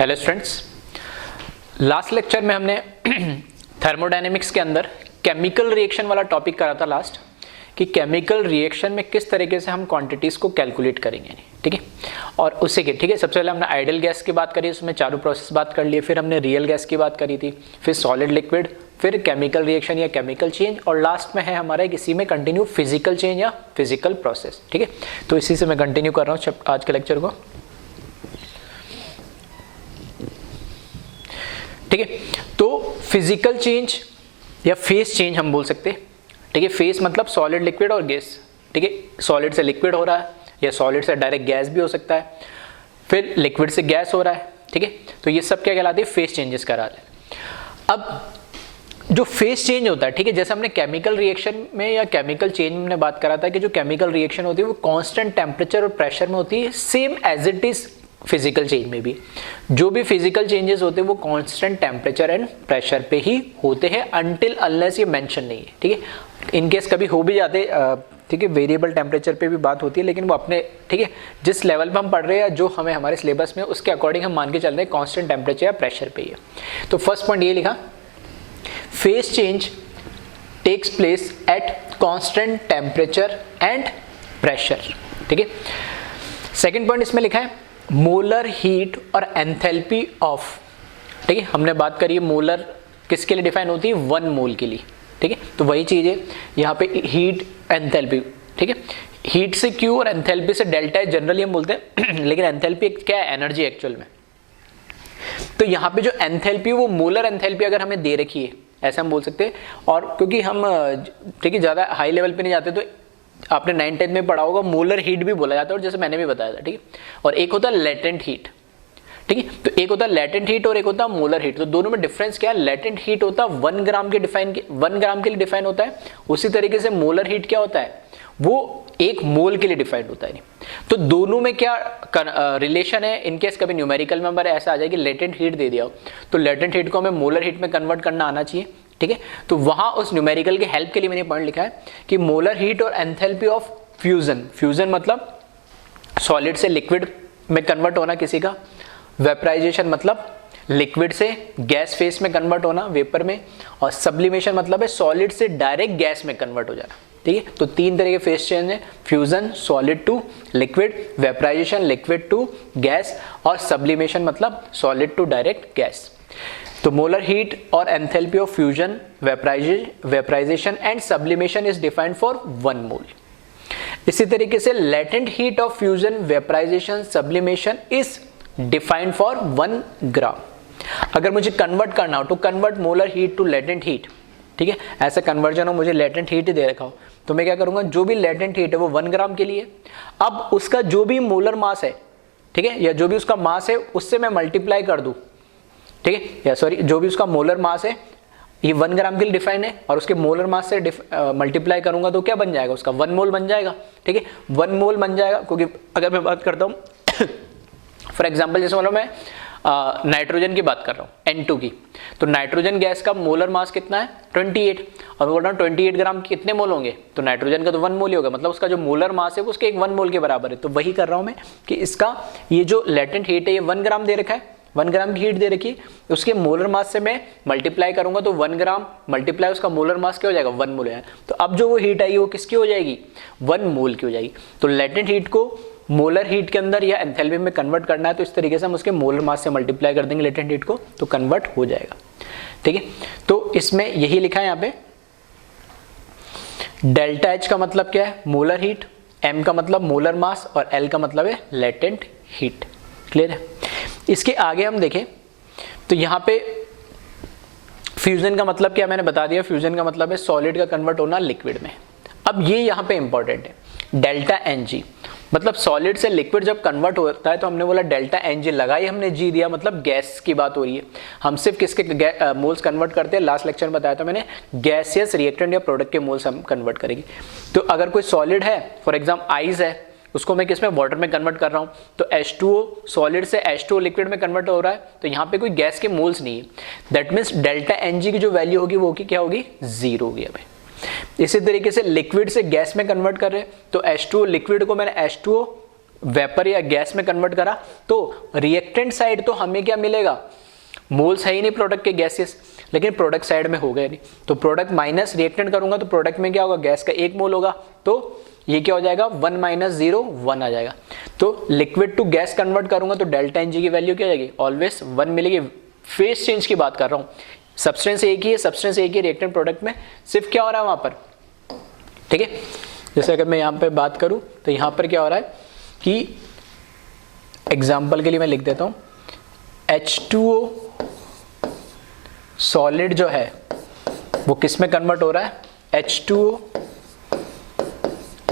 Hello students, last lecture में हमने thermodynamics के अंदर केमिकल रिएक्शन वाला टॉपिक करा था लास्ट, कि केमिकल रिएक्शन में किस तरीके से हम क्वांटिटीज को कैलकुलेट करेंगे। ठीक है, और उससे के ठीक है, सबसे पहले हमने आइडियल गैस की बात करी, उसमें चारों प्रोसेस बात कर लिए, फिर हमने रियल गैस की बात करी थी, फिर सॉलिड लिक्विड, फिर केमिकल रिएक्शन या केमिकल चेंज, और लास्ट में है हमारा इसी में कंटिन्यू फिजिकल चेंज या फिजिकल प्रोसेस। ठीक है, तो इसी से मैं कंटिन्यू कर रहा हूँ आज के लेक्चर को। ठीक है, तो फिजिकल चेंज या फेस चेंज हम बोल सकते हैं। ठीक है, फेस मतलब सॉलिड लिक्विड और गैस। ठीक है, सॉलिड से लिक्विड हो रहा है या सॉलिड से डायरेक्ट गैस भी हो सकता है, फिर लिक्विड से गैस हो रहा है। ठीक है, तो ये सब क्या कहलाती है, फेस चेंजेस कहलाते हैं। अब जो फेस चेंज होता है, ठीक है, जैसे हमने केमिकल रिएक्शन में या केमिकल चेंज में बात करा था कि जो केमिकल रिएक्शन होती है वो कांस्टेंट टेम्परेचर और प्रेशर में होती है, same as it is physical change में भी जो भी फिजिकल चेंजेस होते हैं वो कांस्टेंट टेम्परेचर एंड प्रेशर पे ही होते हैं, अनटिल अनलेस ये मेंशन नहीं है। ठीक है, इन केस कभी हो भी जाते, ठीक है, वेरिएबल टेम्परेचर पे भी बात होती है, लेकिन वो अपने, ठीक है, जिस लेवल पे हम पढ़ रहे हैं, जो हमें हमारे सिलेबस में उसके अकॉर्डिंग हम मान के चल रहे हैं कांस्टेंट टेम्परेचर या प्रेशर पे ही है। तो फर्स्ट पॉइंट ये लिखा, phase change takes place at constant temperature and pressure. ठीक है, सेकेंड पॉइंट इसमें लिखा है मोलर हीट और एंथैल्पी ऑफ। ठीक है, हमने बात करी है मोलर किसके लिए डिफाइन होती है, 1 मोल के लिए। ठीक है, तो वही चीज है यहाँ पे हीट एंथैल्पी। ठीक है, हीट से क्यू और एंथैल्पी से डेल्टा जनरली हम बोलते हैं लेकिन एंथैल्पी क्या है, एनर्जी एक्चुअल में। तो यहाँ पे जो एंथैल्पी वो मोलर एंथैल्पी अगर हमें दे रखी है ऐसा हम बोल सकते हैं, और क्योंकि हम, ठीक है, ज्यादा हाई लेवल पे नहीं जाते, तो आपने 9-10 में पढ़ा होगा मोलर हीट भी बोला जाता है, और जैसे मैंने भी बताया था। ठीक है, और एक होता है लेटेंट हीट। ठीक है, तो एक होता है लेटेंट हीट और एक होता है मोलर हीट। तो दोनों में डिफरेंस क्या है, लेटेंट हीट होता है 1 ग्राम के 1 ग्राम के लिए डिफाइन होता है, उसी तरीके से मोलर हीट क्या होता है, वो 1 मोल के लिए डिफाइंड होता है। तो दोनों में क्या रिलेशन है, इनकेस कभी न्यूमेरिकल में ऐसा आ जाए कि लेटेंट हीट दे दिया हो, तो लेटेंट हीट को हमें मोलर हीट में कन्वर्ट करना आना चाहिए। ठीक है, तो वहां उस न्यूमेरिकल के हेल्प के लिए मैंने पॉइंट लिखा है कि मोलर हीट और एंथैल्पी ऑफ फ्यूजन। फ्यूजन मतलब सॉलिड से लिक्विड में कन्वर्ट होना किसी का, वेपराइजेशन मतलब लिक्विड से गैस फेस में कन्वर्ट होना वेपर में, और सब्लिमेशन मतलब है सॉलिड से डायरेक्ट गैस में कन्वर्ट हो जाना। ठीक है, तो 3 तरह के फेस चेंज है, fusion solid to liquid, vaporization liquid to gas, और सब्लिमेशन मतलब सॉलिड टू डायरेक्ट गैस। तो मोलर हीट और enthalpy of fusion, vaporization and sublimation is defined for 1 mole. इसी तरीके से latent heat of fusion, vaporization, sublimation is defined for 1 gram. अगर मुझे convert करना हो, to convert molar heat to latent heat, ठीक है, ऐसा कन्वर्जन हो, मुझे लेटेंट हीट ही दे रखा हो, तो मैं क्या करूंगा, जो भी लेटेंट हीट है वो 1 ग्राम के लिए, अब उसका जो भी मोलर मास है, ठीक है, या जो भी उसका मास है उससे मैं मल्टीप्लाई कर दूं। ठीक है, या सॉरी, जो भी उसका मोलर मास है, ये 1 ग्राम के लिए डिफाइन है, और उसके मोलर मास से मल्टीप्लाई करूंगा तो क्या बन जाएगा, उसका 1 मोल बन जाएगा। ठीक है, 1 मोल बन जाएगा, क्योंकि अगर मैं बात करता हूं फॉर एग्जांपल, जैसे मतलब मैं नाइट्रोजन की बात कर रहा हूं, N2 की, तो नाइट्रोजन गैस का मोलर मास कितना है, 28, और मैं बोल रहा हूं 28 ग्राम कितने मोल होंगे, तो नाइट्रोजन का तो 1 मोल ही होगा, मतलब उसका जो मोलर मास है वो उसके 1 मोल के बराबर है। तो वही कर रहा हूं मैं कि इसका ये जो लेटेंट हीट है ये 1 ग्राम दे रखा है, 1 ग्राम की हीट दे रखी, उसके मोलर मास से मैं मल्टीप्लाई करूंगा तो 1 ग्राम मल्टीप्लाई उसका मोलर मास क्या हो जाएगा, 1 मोल है। तो अब जो वो हीट आएगी वो किसकी हो जाएगी, 1 मोल की हो जाएगी। तो लेटेंट हीट को मोलर हीट के अंदर या एंथैल्पी में कन्वर्ट करना है, तो इस तरीके से हम उसके मोलर मास से मल्टीप्लाई कर देंगे लेटेंट हीट को, तो कन्वर्ट हो जाएगा। ठीक है, तो इसमें यही लिखा है यहाँ पे, डेल्टा H का मतलब क्या है, मोलर हीट, M का मतलब मोलर मास, और L का मतलब है लेटेंट हीट। क्लियर है। इसके आगे हम देखें तो यहाँ पे फ्यूजन का मतलब क्या मैंने बता दिया, फ्यूजन का मतलब है सॉलिड का कन्वर्ट होना लिक्विड में। अब ये यहाँ पे इंपॉर्टेंट है, डेल्टा Ng मतलब सॉलिड से लिक्विड जब कन्वर्ट होता है तो हमने बोला डेल्टा Ng लगाई, हमने जी दिया, मतलब गैस की बात हो रही है। हम सिर्फ किसके मोल्स कन्वर्ट करते हैं, लास्ट लेक्चर में बताया था मैंने, गैसियस रिएक्टेंट या प्रोडक्ट के मोल्स हम कन्वर्ट करेंगे। तो अगर कोई सॉलिड है, फॉर एग्जाम्पल आइस है, उसको मैं किस में, वाटर में कन्वर्ट कर रहा हूं, तो H2O सॉलिड से H2O लिक्विड में कन्वर्ट हो रहा है, तो यहाँ पे कोई गैस के मोल्स नहीं है। दैट मीन्स डेल्टा Ng की जो वैल्यू होगी वो की क्या होगी, 0 होगी। अभी इसी तरीके से लिक्विड से गैस में कन्वर्ट कर रहे हैं, तो H2O लिक्विड को मैंने H2O वेपर या गैस में कन्वर्ट करा तो रिएक्टेंट साइड तो हमें क्या मिलेगा, मोल्स है ही नहीं प्रोडक्ट के गैसेस, लेकिन प्रोडक्ट साइड में हो गए नहीं, तो प्रोडक्ट माइनस रिएक्टेंट करूंगा तो प्रोडक्ट में क्या होगा, गैस का 1 मोल होगा, तो ये क्या हो जाएगा 1 माइनस 0 1 आ जाएगा। तो लिक्विड टू गैस कन्वर्ट करूंगा तो डेल्टा एन जी की वैल्यू क्या जाएगी, ऑलवेज 1 मिलेगी। फेस चेंज की बात कर रहा हूँ, सब्सटेंस एक ही है, सब्सटेंस एक ही रिएक्टेंट प्रोडक्ट में, सिर्फ क्या हो रहा है वहां पर, ठीक है। जैसे अगर मैं यहाँ पे बात करूं तो यहाँ पर क्या हो रहा है कि एग्जाम्पल के लिए मैं लिख देता हूँ, H2O सॉलिड जो है वो किस में कन्वर्ट हो रहा है, H2O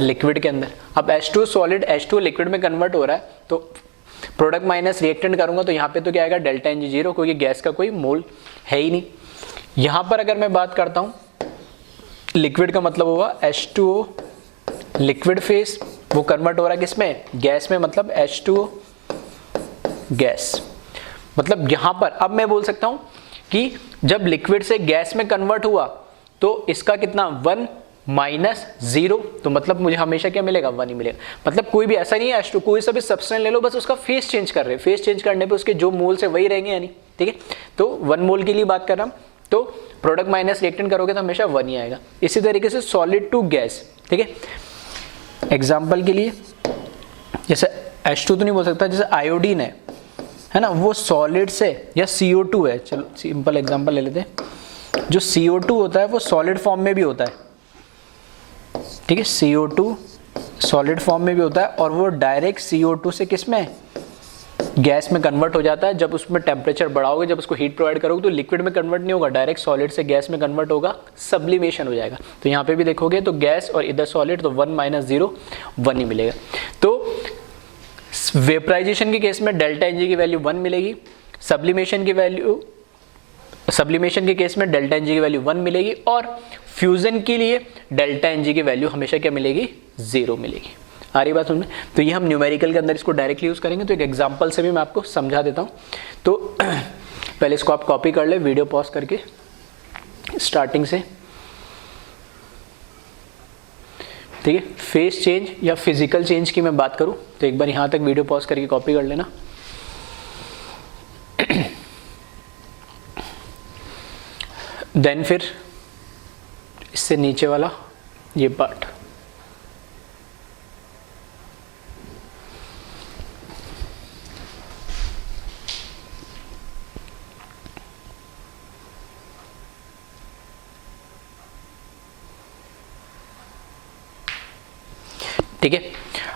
लिक्विड के अंदर। अब H2O सॉलिड H2O लिक्विड में कन्वर्ट हो रहा है तो प्रोडक्ट माइनस रिएक्टेंट करूंगा तो यहाँ पे तो क्या आएगा, डेल्टा एन जी 0, क्योंकि गैस का कोई मोल है ही नहीं। यहाँ पर अगर मैं बात करता हूँ लिक्विड का मतलब होगा H2O लिक्विड फेस, वो कन्वर्ट हो रहा है किसमें, गैस में, मतलब H2O गैस। मतलब यहां पर अब मैं बोल सकता हूं कि जब लिक्विड से गैस में कन्वर्ट हुआ तो इसका कितना 1 माइनस 0, तो मतलब मुझे हमेशा क्या मिलेगा, 1 ही मिलेगा। मतलब कोई भी ऐसा नहीं है H2 कोई सा भी सब्सटेंस ले लो, बस उसका फेस चेंज कर रहे हैं, फेस चेंज करने पे उसके जो मोल्स है वही रहेंगे यानी, ठीक है। तो 1 मोल के लिए बात कर रहा हूं, तो प्रोडक्ट माइनस रिएक्टेंट करोगे तो हमेशा 1 ही आएगा। इसी तरीके से सॉलिड टू गैस, ठीक है। एग्जाम्पल के लिए जैसे H2 तो नहीं बोल सकता, जैसे आयोडीन है ना, वो सॉलिड से, या CO2 है, चलो सिंपल एग्जांपल ले लेते हैं। जो CO2 होता है वो सॉलिड फॉर्म में भी होता है, ठीक है, CO2 सॉलिड फॉर्म में भी होता है और वो डायरेक्ट CO2 से किस में, गैस में कन्वर्ट हो जाता है। जब उसमें टेम्परेचर बढ़ाओगे, जब उसको हीट प्रोवाइड करोगे तो लिक्विड में कन्वर्ट नहीं होगा, डायरेक्ट सॉलिड से गैस में कन्वर्ट होगा, सब्लिमेशन हो जाएगा। तो यहाँ पे भी देखोगे तो गैस और इधर सॉलिड, तो 1 माइनस 0 1 ही मिलेगा। तो वेपराइजेशन के केस में डेल्टा एन जी की वैल्यू 1 मिलेगी, सब्लिमेशन के केस में डेल्टा एन जी की वैल्यू 1 मिलेगी, और फ्यूजन के लिए डेल्टा एन जी की वैल्यू हमेशा क्या मिलेगी, 0 मिलेगी। आ रही बात समझ में। तो ये हम न्यूमेरिकल के अंदर इसको डायरेक्टली यूज करेंगे, तो एक एग्जांपल से भी मैं आपको समझा देता हूँ। तो पहले इसको आप कॉपी कर ले, वीडियो पॉज करके स्टार्टिंग से, ठीक है। फेस चेंज या फिजिकल चेंज की मैं बात करूं तो एक बार यहां तक वीडियो पॉज करके कॉपी कर लेना। देन फिर इससे नीचे वाला ये पार्ट, ठीक है।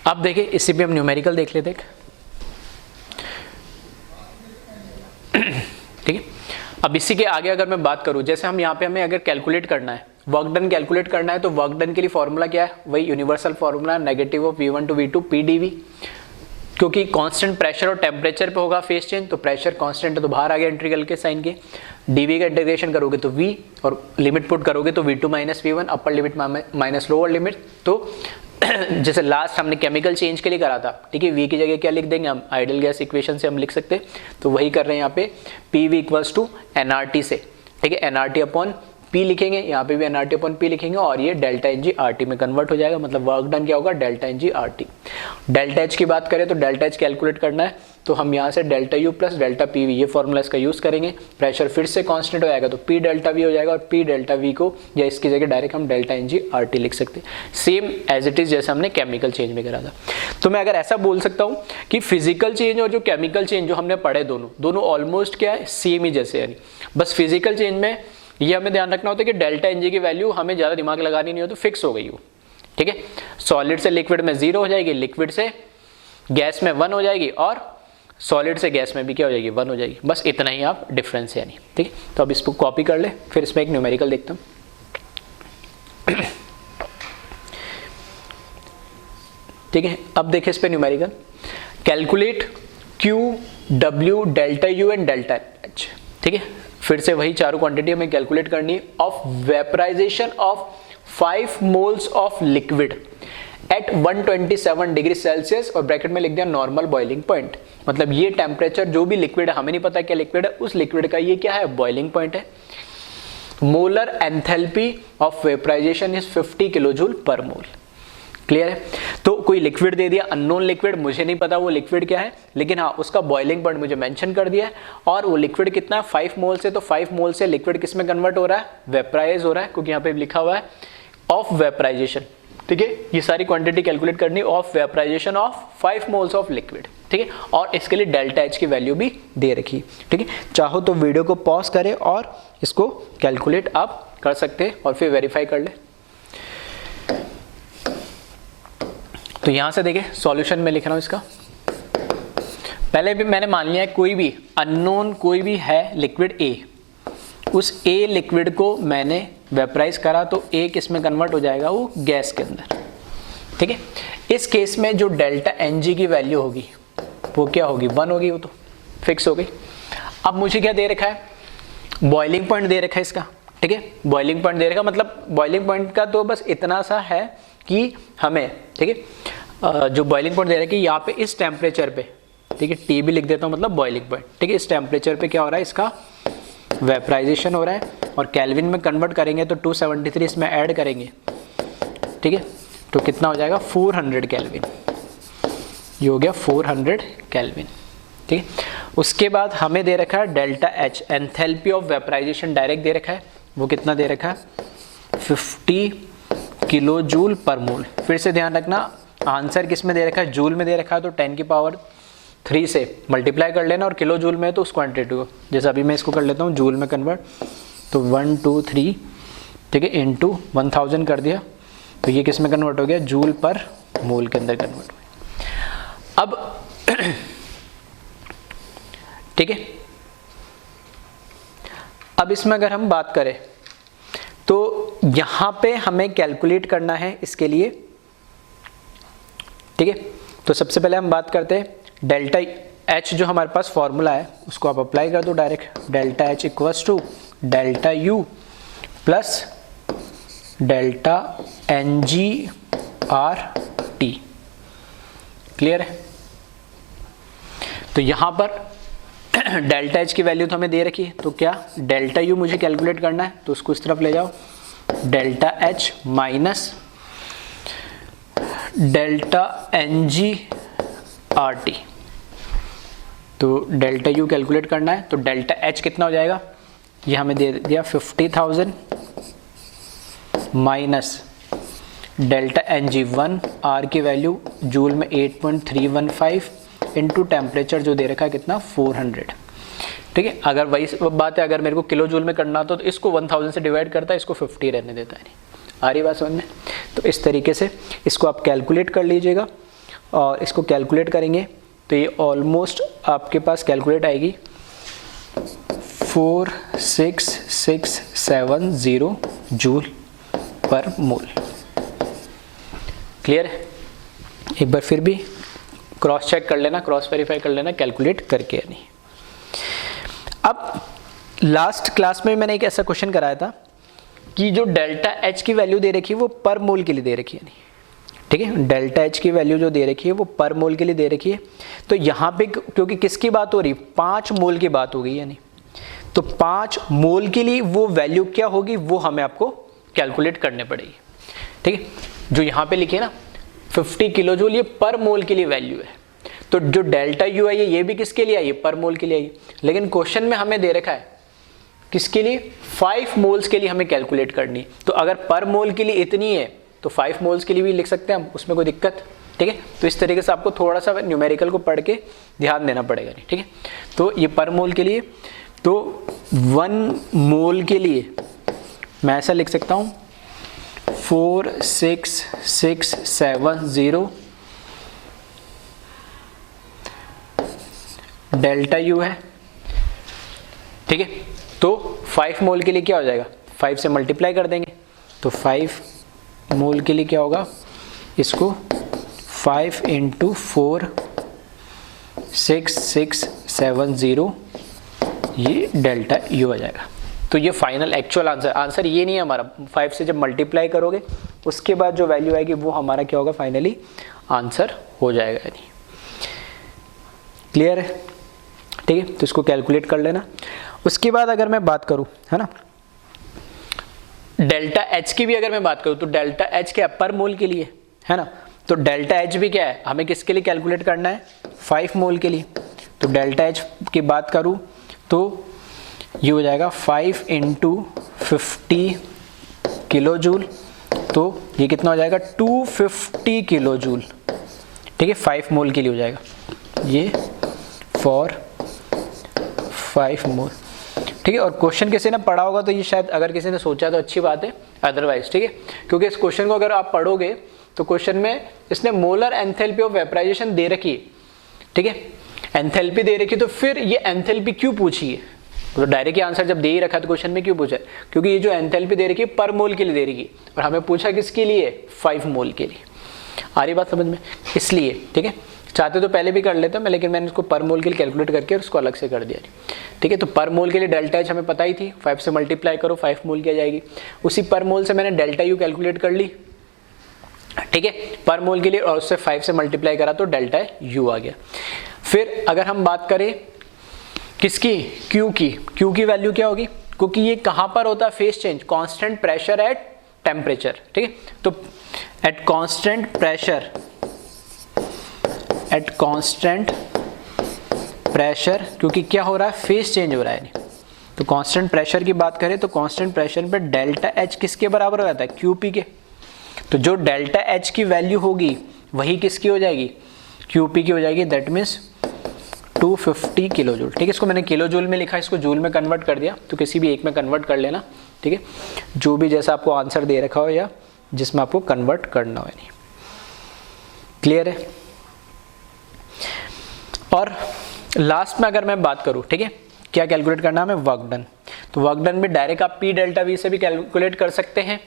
अब देखिए इससे भी हम न्यूमेरिकल देख लेते हैं, ठीक है। अब इसी के आगे अगर मैं बात करूं, जैसे हम यहाँ पे हमें अगर कैलकुलेट करना है, वर्क डन कैलकुलेट करना है, तो वर्क डन के लिए फॉर्मूला क्या है, वही universal formula, negative of V1 to V2 PdV। क्योंकि कांस्टेंट प्रेशर और टेम्परेचर पे होगा फेस चेंज, तो प्रेशर कांस्टेंट है तो बाहर आ गया इंटीग्रल के साइन के, dV का इंटीग्रेशन करोगे तो V, और लिमिट पुट करोगे तो V2 minus V1, upper limit minus lower limit. तो जैसे लास्ट हमने केमिकल चेंज के लिए करा था, ठीक है, V की जगह क्या लिख देंगे हम, आइडियल गैस इक्वेशन से हम लिख सकते हैं, तो वही कर रहे हैं यहाँ पे, PV इक्वल्स टू nRT से, ठीक है, nRT अपॉन P लिखेंगे, यहाँ पे भी nRT अपॉन P लिखेंगे, और ये डेल्टा एन जी RT में कन्वर्ट हो जाएगा। मतलब वर्क डन क्या होगा, delta n g RT। Delta H की बात करें तो डेल्टा H कैलकुलेट करना है, तो हम यहाँ से delta U plus delta PV ये फॉर्मूला इसका यूज करेंगे। प्रेशर फिर से कांस्टेंट हो जाएगा तो P डेल्टा V हो जाएगा, और P डेल्टा V को या इसकी जगह डायरेक्ट हम डेल्टा एन जी RT लिख सकते हैं, सेम एज इट इज जैसे हमने केमिकल चेंज में करा था। तो मैं अगर ऐसा बोल सकता हूँ कि फिजिकल चेंज और जो केमिकल चेंज जो हमने पढ़े दोनों ऑलमोस्ट क्या है, सेम ही जैसे, यानी बस फिजिकल चेंज में ये हमें ध्यान रखना होता है कि डेल्टा एन जी की वैल्यू हमें ज़्यादा दिमाग लगानी नहीं हो, तो फिक्स हो गई हो, ठीक है। सॉलिड से लिक्विड में 0 हो जाएगी, लिक्विड से गैस में 1 हो जाएगी, और सॉलिड से गैस में भी क्या हो जाएगी, 1 हो जाएगी। बस इतना ही आप डिफरेंस है यानी, ठीक है। तो अब इसको कॉपी कर ले, फिर इसमें एक न्यूमेरिकल देखता हूँ, ठीक है। अब देखें इस पे numerical, calculate Q, W, delta U and delta H, ठीक है। फिर से वही चारों क्वांटिटी हमें कैलकुलेट करनी है, of vaporization of 5 moles of liquid at 127 degree Celsius, और ब्रैकेट में लिख दिया नॉर्मल बॉइलिंग पॉइंट। मतलब ये टेम्परेचर जो भी लिक्विड है, हमें नहीं पता क्या लिक्विड है, उस लिक्विड का ये क्या है, बॉइलिंग पॉइंट है। Molar enthalpy of vaporization is 50 kilo joule per mole. Clear है? तो कोई लिक्विड दे दिया, अननोन लिक्विड, मुझे नहीं पता वो लिक्विड क्या है, लेकिन हाँ उसका बॉइलिंग पॉइंट मुझे मेंशन कर दिया है, और वो लिक्विड कितना है 5 मोल से, तो 5 मोल से लिक्विड किस में कन्वर्ट हो रहा है, वेपराइज हो रहा है, क्योंकि यहाँ पे लिखा हुआ है ऑफ वेपराइजेशन। ठीक है, ये सारी क्वांटिटी कैलकुलेट करनी of vaporization of 5 moles of liquid. ठीक है, और इसके लिए डेल्टा एच की वैल्यू भी दे रखी है। ठीक है, चाहो तो वीडियो को पॉज करें और इसको कैलकुलेट आप कर सकते हैं और फिर वेरीफाई कर ले। तो यहां से देखिए सॉल्यूशन में लिख रहा हूं इसका। पहले भी मैंने मान लिया है कोई भी अननोन कोई भी है लिक्विड ए, उस ए लिक्विड को मैंने वेपराइज करा तो ए किस में कन्वर्ट हो जाएगा, वो गैस के अंदर। ठीक है, इस केस में जो डेल्टा एन जी की वैल्यू होगी वो क्या होगी, 1 होगी, वो तो फिक्स हो गई। अब मुझे क्या दे रखा है, बॉइलिंग पॉइंट दे रखा है इसका। ठीक है, बॉइलिंग पॉइंट दे रखा, मतलब बॉइलिंग पॉइंट का तो बस इतना सा है कि हमें, ठीक है, जो बॉइलिंग पॉइंट दे रहा है कि यहाँ पे इस टेम्परेचर पे, ठीक है, टी भी लिख देता हूँ, मतलब बॉइलिंग पॉइंट। ठीक है, इस टेम्परेचर पे क्या हो रहा है, इसका वेपराइजेशन हो रहा है, और केल्विन में कन्वर्ट करेंगे तो 273 इसमें ऐड करेंगे। ठीक है, तो कितना हो जाएगा 400 केल्विन, ये हो गया 400 केल्विन। ठीक है, उसके बाद हमें दे रखा है delta H, enthalpy of vaporisation direct दे रखा है, वो कितना दे रखा है 50 किलो जूल पर मोल। फिर से ध्यान रखना आंसर किस में दे रखा है, जूल में दे रखा है, तो 10 की पावर 3 से मल्टीप्लाई कर लेना, और किलो जूल में है तो उस क्वांटिटी को, जैसे अभी मैं इसको कर लेता हूँ जूल में कन्वर्ट, तो 1 2 3, ठीक है, इंटू 1000 कर दिया, तो ये किस में कन्वर्ट हो गया, जूल पर मोल के अंदर कन्वर्ट हो गया। अब ठीक है, अब इसमें अगर हम बात करें तो यहां पे हमें कैलकुलेट करना है इसके लिए। ठीक है, तो सबसे पहले हम बात करते हैं डेल्टा एच, जो हमारे पास फॉर्मूला है उसको आप अप्लाई कर दो direct, delta H equals to delta U plus delta n g R T. Clear है? तो यहां पर डेल्टा एच की वैल्यू तो हमें दे रखी है, तो क्या डेल्टा यू मुझे कैलकुलेट करना है, तो उसको इस तरफ ले जाओ, delta H minus delta n g R T. तो डेल्टा यू कैलकुलेट करना है, तो डेल्टा एच कितना हो जाएगा, ये हमें दे दिया 50,000 minus delta n g 1, R की वैल्यू जूल में 8.315 इंटू टेम्परेचर जो दे रखा है कितना 400। ठीक है, अगर वही बात है, अगर मेरे को किलो जूल में करना तो इसको 1000 से डिवाइड करता है, इसको 50 रहने देता है। नहीं आ रही बात समझ में? तो इस तरीके से इसको आप कैलकुलेट कर लीजिएगा, और इसको कैलकुलेट करेंगे तो ये ऑलमोस्ट आपके पास कैलकुलेट आएगी 46670 जूल पर मोल। क्लियर है? एक बार फिर भी क्रॉस चेक कर लेना, क्रॉस वेरीफाई कर लेना कैलकुलेट करके या नहीं। अब लास्ट क्लास में मैंने एक ऐसा क्वेश्चन कराया था कि जो डेल्टा एच की वैल्यू दे रखी है वो पर मोल के लिए दे रखी है। नहीं, ठीक है, डेल्टा एच की वैल्यू जो दे रखी है वो पर मोल के लिए दे रखी है। तो यहाँ पे क्योंकि किसकी बात हो रही, 5 मोल की बात हो गई है, नहीं, तो 5 मोल के लिए वो वैल्यू क्या होगी वो हमें आपको कैलकुलेट करने पड़ेगी। ठीक है, जो यहाँ पे लिखी है ना 50 किलो जूल, ये पर मोल के लिए वैल्यू है। तो जो डेल्टा यू है ये भी किसके लिए आई है, पर मोल के लिए आई है। लेकिन क्वेश्चन में हमें दे रखा है किसके लिए, 5 मोल्स के लिए हमें कैलकुलेट करनी। तो अगर पर मोल के लिए इतनी है तो 5 मोल्स के लिए भी लिख सकते हैं हम, उसमें कोई दिक्कत। ठीक है, तो इस तरीके से आपको थोड़ा सा न्यूमेरिकल को पढ़ के ध्यान देना पड़ेगा। नहीं, ठीक है, तो ये पर मोल के लिए, तो 1 मोल के लिए मैं ऐसा लिख सकता हूँ 46670 डेल्टा यू है। ठीक है, तो 5 मोल के लिए क्या हो जाएगा, 5 से मल्टीप्लाई कर देंगे, तो 5 मोल के लिए क्या होगा, इसको 5 इंटू 46670 ये डेल्टा यू आ जाएगा। तो ये फाइनल एक्चुअल आंसर ये नहीं है हमारा, 5 से जब मल्टीप्लाई करोगे उसके बाद जो वैल्यू आएगी वो हमारा क्या होगा, फाइनली आंसर हो जाएगा। यानी क्लियर है? ठीक है, तो इसको कैलकुलेट कर लेना। उसके बाद अगर मैं बात करूं, है ना, डेल्टा एच की भी अगर मैं बात करूं तो डेल्टा एच क्या पर मोल के लिए, है ना। तो डेल्टा एच भी क्या है, हमें किसके लिए कैलकुलेट करना है, 5 मोल के लिए। तो डेल्टा एच की बात करूँ तो ये हो जाएगा 5 × 50 किलो जूल, तो ये कितना हो जाएगा 250 किलो जूल, ठीक है, 5 मोल के लिए हो जाएगा ये फॉर 5 मोल, ठीक है। और क्वेश्चन किसी ने पढ़ा होगा तो ये शायद अगर किसी ने सोचा तो अच्छी बात है, अदरवाइज ठीक है, क्योंकि इस क्वेश्चन को अगर आप पढ़ोगे तो क्वेश्चन में इसने मोलर एंथैल्पी ऑफ वेपराइजेशन दे रखी है, ठीक है, एंथैल्पी दे रखी, तो फिर ये एंथैल्पी क्यों पूछी है, तो डायरेक्ट आंसर जब दे ही रखा तो क्वेश्चन में क्यों पूछा है, क्योंकि ये जो एंथैल्पी दे रखी है पर मोल के लिए दे रखी है और हमें पूछा किसके लिए, 5 मोल के लिए। आ रही बात समझ में, इसलिए ठीक है, चाहते तो पहले भी कर लेता मैं, लेकिन मैंने इसको पर मोल के लिए कैलकुलेट करके और उसको अलग से कर दिया, ठीक है। तो पर मोल के लिए डेल्टा एच हमें पता ही थी, 5 से मल्टीप्लाई करो 5 मोल की आ जाएगी, उसी पर मोल से मैंने डेल्टा यू कैलकुलेट कर ली, ठीक है, पर मोल के लिए, और उससे 5 से मल्टीप्लाई करा तो डेल्टा यू आ गया। फिर अगर हम बात करें किसकी, क्यू की, क्यू की वैल्यू क्या होगी, क्योंकि ये कहां पर होता है face change, constant pressure at temperature, ठीक है। तो at constant pressure, at constant pressure, क्योंकि क्या हो रहा है, फेस चेंज हो रहा है। तो कांस्टेंट प्रेशर की बात करें तो कांस्टेंट प्रेशर पे डेल्टा एच किसके बराबर हो जाता है, क्यूपी के। तो जो डेल्टा एच की वैल्यू होगी वही किसकी हो जाएगी, क्यूपी की हो जाएगी, दैट मीन्स 250 किलो जूल, ठीक है। इसको मैंने किलो जूल में लिखा, इसको जूल में कन्वर्ट कर दिया, तो किसी भी एक में कन्वर्ट कर लेना, ठीक है, जो भी जैसा आपको आंसर दे रखा हो या जिसमें आपको कन्वर्ट करना हो, नहीं क्लियर है। और लास्ट में अगर मैं बात करूं, ठीक है, क्या कैलकुलेट करना है हमें, वर्क डन। तो वर्क डन में डायरेक्ट आप पी डेल्टा वी से भी कैलकुलेट कर सकते हैं,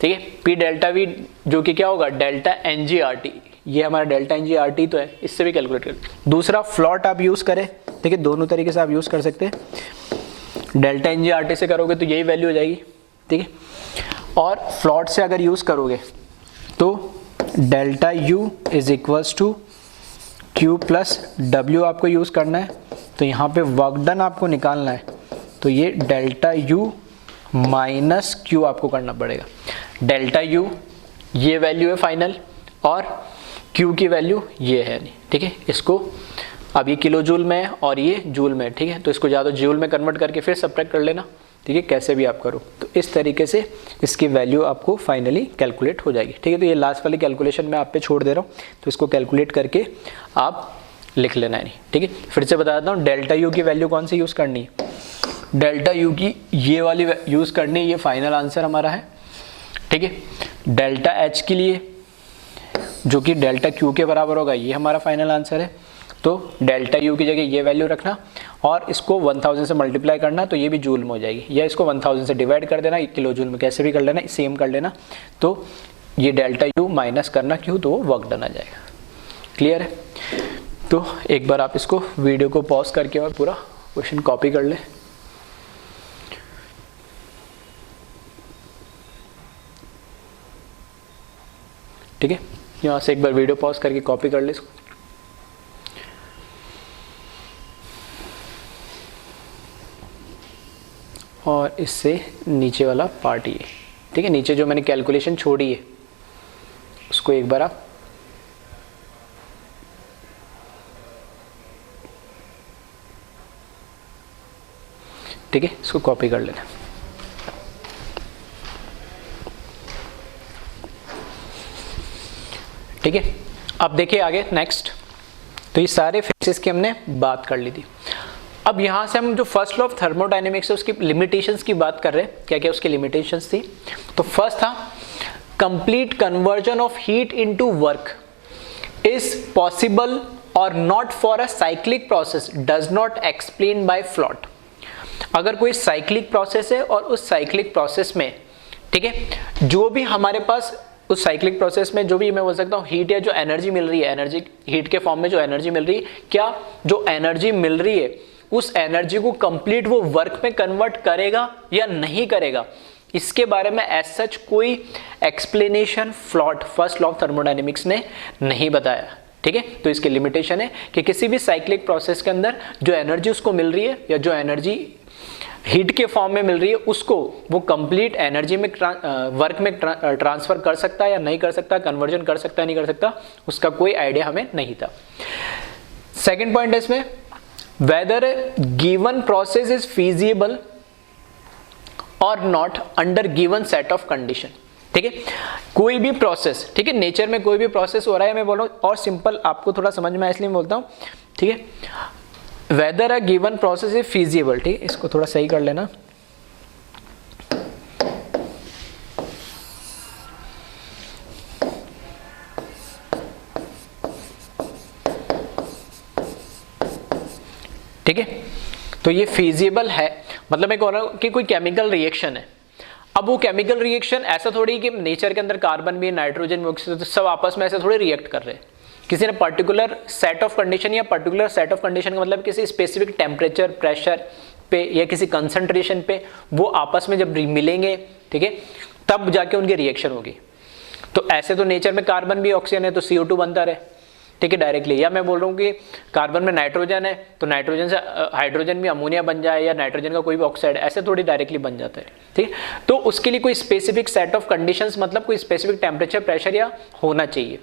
ठीक है, पी डेल्टा वी जो कि क्या होगा, delta n g R T, ये हमारा delta n g R T तो है, इससे भी कैलकुलेट कर। दूसरा फ्लॉट आप यूज करें, ठीक है, दोनों तरीके से आप यूज कर सकते हैं। Delta n g R T से करोगे तो यही वैल्यू हो जाएगी, ठीक है, और फ्लॉट से अगर यूज करोगे तो delta U is equals to Q plus W आपको यूज करना है। तो यहाँ पे वर्क डन आपको निकालना है, तो ये डेल्टा U माइनस Q आपको करना पड़ेगा। डेल्टा U ये वैल्यू है फाइनल, और Q की वैल्यू ये है नहीं, ठीक है। इसको अब ये किलो जूल में है और ये जूल में है, ठीक है, तो इसको ज़्यादा जूल में कन्वर्ट करके फिर सब्ट्रैक्ट कर लेना, ठीक है, कैसे भी आप करो। तो इस तरीके से इसकी वैल्यू आपको फाइनली कैलकुलेट हो जाएगी, ठीक है। तो ये लास्ट वाली कैलकुलेशन मैं आप पे छोड़ दे रहा हूँ, तो इसको कैलकुलेट करके आप लिख लेना है, ठीक है। फिर से बता देता हूँ, डेल्टा यू की वैल्यू कौन सी यूज़ करनी है, डेल्टा यू की ये वाली यूज़ करनी है, ये फाइनल आंसर हमारा है, ठीक है। डेल्टा एच के लिए जो कि डेल्टा क्यू के बराबर होगा, ये हमारा फाइनल आंसर है। तो डेल्टा यू की जगह ये वैल्यू रखना और इसको 1000 से मल्टीप्लाई करना, तो ये भी जूल में हो जाएगी, या इसको 1000 से डिवाइड कर देना, किलो जूल में कैसे भी कर लेना, सेम कर लेना। तो ये डेल्टा यू माइनस करना क्यों, तो वो वर्क डन आ जाएगा। क्लियर है। तो एक बार आप इसको वीडियो को पॉज करके और पूरा क्वेश्चन कॉपी कर ले। ठीक है, यहाँ से एक बार वीडियो पॉज करके कॉपी कर ले इसको। और इससे नीचे वाला पार्ट ये, ठीक है, नीचे जो मैंने कैलकुलेशन छोड़ी है उसको एक बार आप ठीक है इसको कॉपी कर लेना। ठीक है, अब देखिए आगे नेक्स्ट। तो ये सारे फेसेस की हमने बात कर ली थी। अब यहाँ से हम जो फर्स्ट लॉ ऑफ थर्मोडायनेमिक्स है उसकी लिमिटेशंस की बात कर रहे हैं। क्या क्या उसकी लिमिटेशंस थी? तो फर्स्ट था complete conversion of heat into work is possible और not for a cyclic process does not explain by फ्लॉट। अगर कोई साइक्लिक प्रोसेस है और उस साइक्लिक प्रोसेस में, ठीक है, जो भी हमारे पास उस साइक्लिक प्रोसेस में जो भी मैं बोल सकता हूँ हीट या जो एनर्जी मिल रही है, एनर्जी हीट के फॉर्म में जो एनर्जी मिल रही है, क्या जो एनर्जी मिल रही है उस एनर्जी को कंप्लीट वो वर्क में कन्वर्ट करेगा या नहीं करेगा, इसके बारे में एज सच कोई एक्सप्लेनेशन फ्लॉट फर्स्ट लॉ ऑफ थर्मोडायनेमिक्स ने नहीं बताया। ठीक है, तो इसकी लिमिटेशन है कि किसी भी साइक्लिक प्रोसेस के अंदर जो एनर्जी उसको मिल रही है या जो एनर्जी हीट के फॉर्म में मिल रही है उसको वो कंप्लीट एनर्जी में वर्क में ट्रांसफर कर सकता है या नहीं कर सकता, कन्वर्जन कर सकता है नहीं कर सकता, उसका कोई आइडिया हमें नहीं था। सेकंड पॉइंट है इसमें, whether given process is feasible और not under given set of condition. ठीक है, कोई भी प्रोसेस, ठीक है, नेचर में कोई भी प्रोसेस हो रहा है, मैं बोल रहा हूँ और सिंपल आपको थोड़ा समझ में आए इसलिए मैं बोलता हूँ। ठीक है, weather a given process is feasible, ठीक है, इसको थोड़ा सही कर लेना। ठीक है, तो ये फीजिबल है, मतलब मैं कह रहा हूं कि कोई केमिकल रिएक्शन है। अब वो केमिकल रिएक्शन ऐसा थोड़ी कि नेचर के अंदर कार्बन भी, नाइट्रोजन भी, ऑक्सीजन, तो सब आपस में ऐसे थोड़े रिएक्ट कर रहे हैं। किसी ने पर्टिकुलर सेट ऑफ कंडीशन, या पर्टिकुलर सेट ऑफ कंडीशन का मतलब किसी स्पेसिफिक टेम्परेचर, प्रेशर पे या किसी कंसंट्रेशन पे वो आपस में जब मिलेंगे, ठीक है, तब जाके उनकी रिएक्शन होगी। तो ऐसे तो नेचर में कार्बन भी ऑक्सीजन है तो CO2 बनता रहे, ठीक है, डायरेक्टली। या मैं बोल रहा हूँ कि कार्बन में नाइट्रोजन है तो नाइट्रोजन से हाइड्रोजन भी अमोनिया बन जाए, या नाइट्रोजन का कोई भी ऑक्साइड, ऐसे थोड़ी डायरेक्टली बन जाता है। ठीक है, तो उसके लिए कोई स्पेसिफिक सेट ऑफ कंडीशंस, मतलब कोई स्पेसिफिक टेम्परेचर, प्रेशर या होना चाहिए।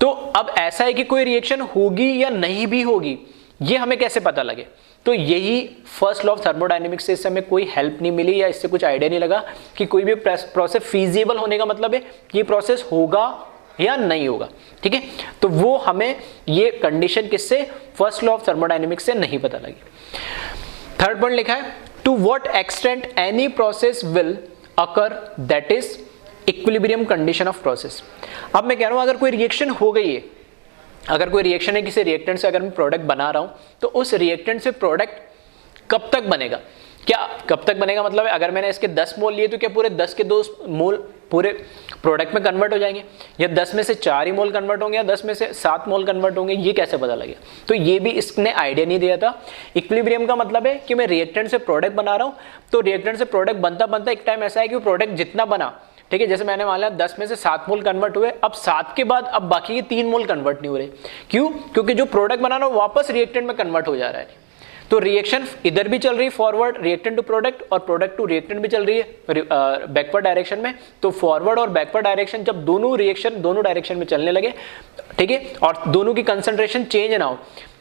तो अब ऐसा है कि कोई रिएक्शन होगी या नहीं भी होगी, ये हमें कैसे पता लगे? तो यही फर्स्ट लॉ ऑफ थर्मोडायनेमिक्स से इससे हमें कोई हेल्प नहीं मिली, या इससे कुछ आइडिया नहीं लगा कि कोई भी प्रोसेस फीजिबल होने का मतलब है कि प्रोसेस होगा या नहीं होगा। ठीक है, तो वो हमें ये कंडीशन किससे, फर्स्ट लॉ ऑफ थर्मोडायनेमिक्स से नहीं पता लगी। थर्ड पॉइंट लिखा है, to what extent any process will occur that is equilibrium condition of process. अब मैं कह रहा हूं अगर कोई रिएक्शन हो गई है, अगर कोई रिएक्शन है किसी रिएक्टेंट से, अगर मैं प्रोडक्ट बना रहा हूं तो उस रिएक्टेंट से प्रोडक्ट कब तक बनेगा? क्या कब तक बनेगा मतलब है अगर मैंने इसके 10 मोल लिए तो क्या पूरे 10 के 2 मोल पूरे प्रोडक्ट में कन्वर्ट हो जाएंगे, या 10 में से 4 ही मोल कन्वर्ट होंगे, या 10 में से 7 मोल कन्वर्ट होंगे, ये कैसे पता लगे? तो ये भी इसने आइडिया नहीं दिया था। इक्विलिब्रियम का मतलब है कि मैं रिएक्टेंट से प्रोडक्ट बना रहा हूं, तो रिएक्टेंट से प्रोडक्ट बनता बनता एक टाइम ऐसा है कि प्रोडक्ट जितना बना, ठीक है, जैसे मैंने मान लिया 10 में से 7 मोल कन्वर्ट हुए, अब 7 के बाद अब बाकी के 3 मोल कन्वर्ट नहीं हो रहे। क्यों? क्योंकि जो प्रोडक्ट बनाना वापस रिएक्टेंट में कन्वर्ट हो जा रहा है। तो रिएक्शन इधर भी चल रही है फॉरवर्ड, रिएक्टेंट टू प्रोडक्ट, और प्रोडक्ट टू रिएक्टेंट भी चल रही है बैकवर्ड डायरेक्शन में। तो फॉरवर्ड और बैकवर्ड डायरेक्शन जब दोनों रिएक्शन दोनों डायरेक्शन में चलने लगे, ठीक है, और दोनों की कंसंट्रेशन चेंज ना हो,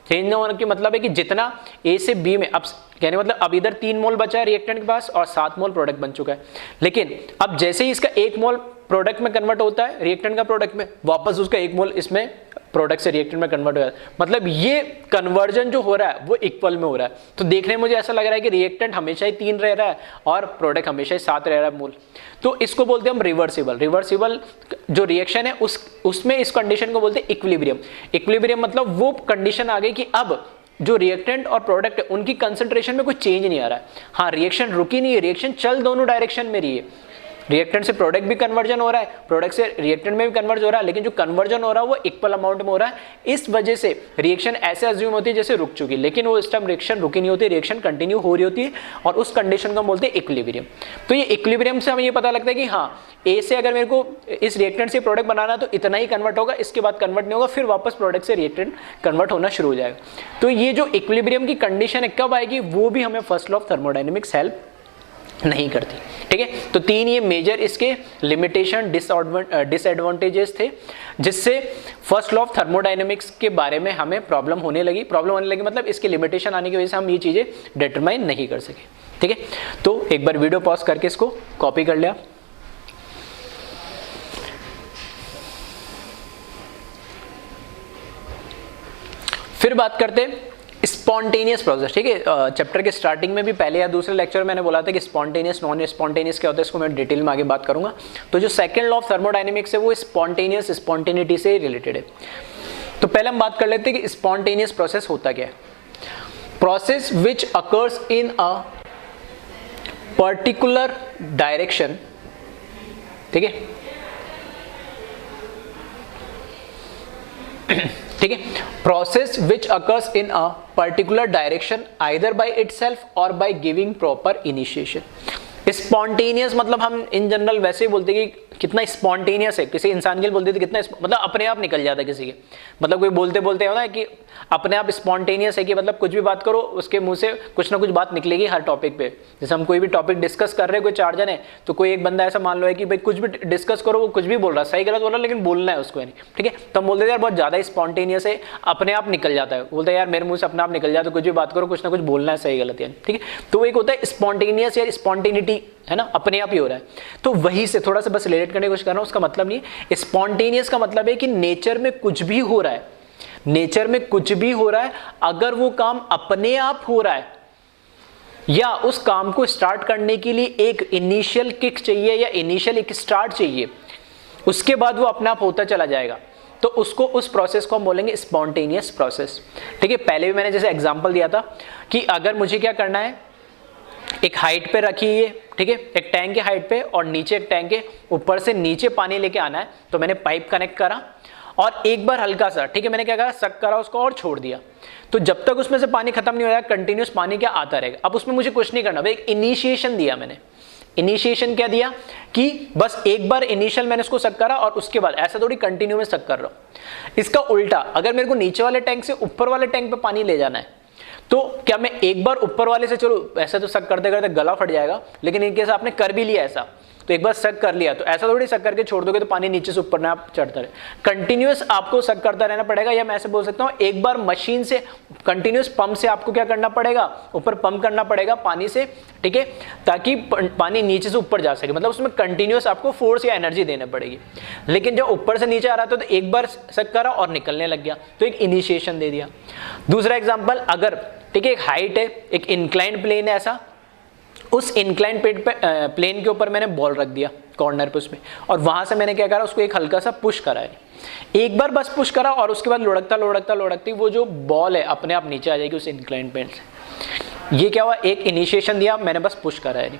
चेंज ना होने की मतलब है कि जितना A से B में, अब कहने मतलब अब इधर 3 मोल बचा है रिएक्टेंट के पास और 7 मोल प्रोडक्ट बन चुका है, लेकिन अब जैसे ही इसका 1 मोल प्रोडक्ट में कन्वर्ट होता है रिएक्टेंट का प्रोडक्ट में, वापस उसका 1 मोल इसमें प्रोडक्ट से रिएक्टेंट में कन्वर्ट हो जाता है। मतलब ये कन्वर्जन जो हो रहा है वो इक्वल में हो रहा है। तो देखने में मुझे ऐसा लग रहा है कि रिएक्टेंट हमेशा ही 3 रह रहा है और प्रोडक्ट हमेशा ही 7 रह रहा है मोल। तो इसको बोलते हैं हम रिवर्सिबल। रिवर्सिबल जो रिएक्शन है उसमें इस कंडीशन को बोलते हैं इक्विलिब्रियम। इक्विलिब्रियम मतलब वो कंडीशन आ गई कि अब जो रिएक्टेंट और प्रोडक्ट है उनकी कंसंट्रेशन में कोई चेंज नहीं आ रहा है। हाँ, रिएक्शन रुकी नहीं है, रिएक्शन चल दोनों डायरेक्शन में रही है। रिएक्टेंट से प्रोडक्ट भी कन्वर्जन हो रहा है, प्रोडक्ट से रिएक्टेंट में भी कन्वर्ज हो रहा है, लेकिन जो कन्वर्जन हो रहा है वो इक्वल अमाउंट में हो रहा है। इस वजह से रिएक्शन ऐसे अज्यूम होती है जैसे रुक चुकी, लेकिन वो इस टाइम रिएक्शन रुकी नहीं होती, रिएक्शन कंटिन्यू हो रही होती है, और उस कंडीशन को हम बोलते हैं इक्विलिब्रियम। तो ये इक्विलिब्रियम से हमें ये पता लगता है कि हाँ, ए से अगर मेरे को इस रिएक्टेंट से प्रोडक्ट बनाना तो इतना ही कन्वर्ट होगा, इसके बाद कन्वर्ट नहीं होगा, फिर वापस प्रोडक्ट से रिएक्टेंट कन्वर्ट होना शुरू हो जाएगा। तो ये जो इक्विलिब्रियम की कंडीशन है कब आएगी, वो भी हमें first law of thermodynamics help नहीं करती। ठीक है, तो 3 ये मेजर इसके लिमिटेशन डिसएडवांटेजेस थे, जिससे फर्स्ट लॉ ऑफ थर्मोडायनेमिक्स के बारे में हमें प्रॉब्लम होने लगी मतलब इसके लिमिटेशन आने की वजह से हम ये चीजें डिटरमाइन नहीं कर सके। ठीक है, तो एक बार वीडियो पॉज करके इसको कॉपी कर लिया। फिर बात करते स्पॉन्टेनियस प्रोसेस। ठीक है, चैप्टर के स्टार्टिंग में भी पहले या दूसरे लेक्चर में मैंने बोला था कि स्पॉन्टेनियस नॉन स्पॉन्टेनियस क्या होता है, इसको मैं डिटेल में आगे बात करूंगा। तो जो सेकंड लॉ ऑफ थर्मोडायनेमिक्स है वो स्पॉन्टेनिटी से रिलेटेड है। तो पहले हम बात कर लेते हैं कि स्पॉन्टेनियस प्रोसेस होता क्या है। Process which occurs in a particular direction, ठीक है, ठीक है, process which occurs in a particular direction either by itself और by giving proper initiation. Spontaneous मतलब हम इन जनरल वैसे ही बोलते हैं कि कितना स्पॉन्टेनियस है, किसी इंसान के लिए बोलते थे कितना मतलब अपने आप निकल जाता है किसी के, मतलब कोई बोलते बोलते हो ना कि अपने आप स्पॉन्टेनियस है कि मतलब कुछ भी बात करो उसके मुंह से कुछ ना कुछ बात निकलेगी हर टॉपिक पे। जैसे हम कोई भी टॉपिक डिस्कस कर रहे हैं, कोई 4 जन है तो कोई एक बंदा ऐसा मान लो है कि भाई कुछ भी डिस्कस करो वो कुछ भी बोल रहा है, सही गलत बोल रहा है लेकिन बोलना है उसको, ठीक है। तो हम बोलते हैं यार बहुत ज़्यादा स्पॉन्टेनियस है, अपने आप निकल जाता है, बोलते हैं यार मेरे मुंह से अपने आप निकल जाता है, कुछ भी बात करो कुछ ना कुछ बोलना है, सही गलत यानी, ठीक है। तो वो एक होता है स्पॉन्टेनियस या स्पॉन्टेनिटी, है ना, अपने आप ही हो रहा है। तो वही से थोड़ा सा बस रिलेट करने की कोशिश कर रहा हूं, उसका मतलब नहीं है। स्पॉन्टेनियस का मतलब है कि नेचर में कुछ भी हो रहा है, नेचर में कुछ भी हो रहा है, अगर वो काम अपने आप हो रहा है या उस काम को स्टार्ट करने के लिए एक इनिशियल किक चाहिए या इनिशियल एक स्टार्ट चाहिए, उसके बाद वो अपने आप होता चला जाएगा, तो उसको उस प्रोसेस को हम बोलेंगे स्पॉन्टेनियस प्रोसेस, ठीक है। पहले भी मैंने जैसे एग्जांपल दिया था कि अगर मुझे क्या करना है, एक हाइट पे रखिए, ठीक है, एक टैंक के हाइट पे और नीचे एक टैंक के ऊपर से नीचे पानी लेके आना है, तो मैंने पाइप कनेक्ट करा और एक बार हल्का सा, ठीक है, मैंने क्या करा, सक करा उसको और छोड़ दिया, तो जब तक उसमें से पानी खत्म नहीं हो जाएगा कंटिन्यूस पानी क्या आता रहेगा। अब उसमें मुझे कुछ नहीं करना, भाई एक इनिशिएशन दिया मैंने, इनिशिएशन क्या दिया कि बस एक बार इनिशियल मैंने उसको सक करा और उसके बाद ऐसा थोड़ी कंटिन्यू में सक कर रहा हूं। इसका उल्टा, अगर मेरे को नीचे वाले टैंक से ऊपर वाले टैंक पे पानी ले जाना है, तो क्या मैं एक बार ऊपर वाले से, चलो ऐसा तो सक करते करते गला फट जाएगा, लेकिन इन केस आपने कर भी लिया ऐसा, तो एक बार सक कर लिया, तो ऐसा थोड़ी सक करके छोड़ दोगे तो पानी नीचे से ऊपर ना आप चढ़ता रहे, कंटिन्यूअस आपको सक करता रहना पड़ेगा। या मैं ऐसे बोल सकता हूँ एक बार मशीन से कंटिन्यूअस पंप से आपको क्या करना पड़ेगा, ऊपर पंप करना पड़ेगा पानी से, ठीक है, ताकि पानी नीचे से ऊपर जा सके, मतलब उसमें कंटिन्यूअस आपको फोर्स या एनर्जी देनी पड़ेगी। लेकिन जब ऊपर से नीचे आ रहा था तो एक बार सक करा और निकलने लग गया, तो एक इनिशिएशन दे दिया। दूसरा एग्जाम्पल, अगर ठीक है एक हाइट है, एक इंक्लाइंड प्लेन है ऐसा, उस इंक्लाइंड प्लेन के ऊपर मैंने बॉल रख दिया कॉर्नर पे उसमें, और वहां से मैंने क्या करा, उसको एक हल्का सा पुश करा है, एक बार बस पुश करा और उसके बाद लुढ़कता लुढ़कता लुढ़कती वो जो बॉल है अपने आप नीचे आ जाएगी उस इंक्लाइंड प्लेन से। ये क्या हुआ, एक इनिशिएशन दिया मैंने, बस पुश करा है,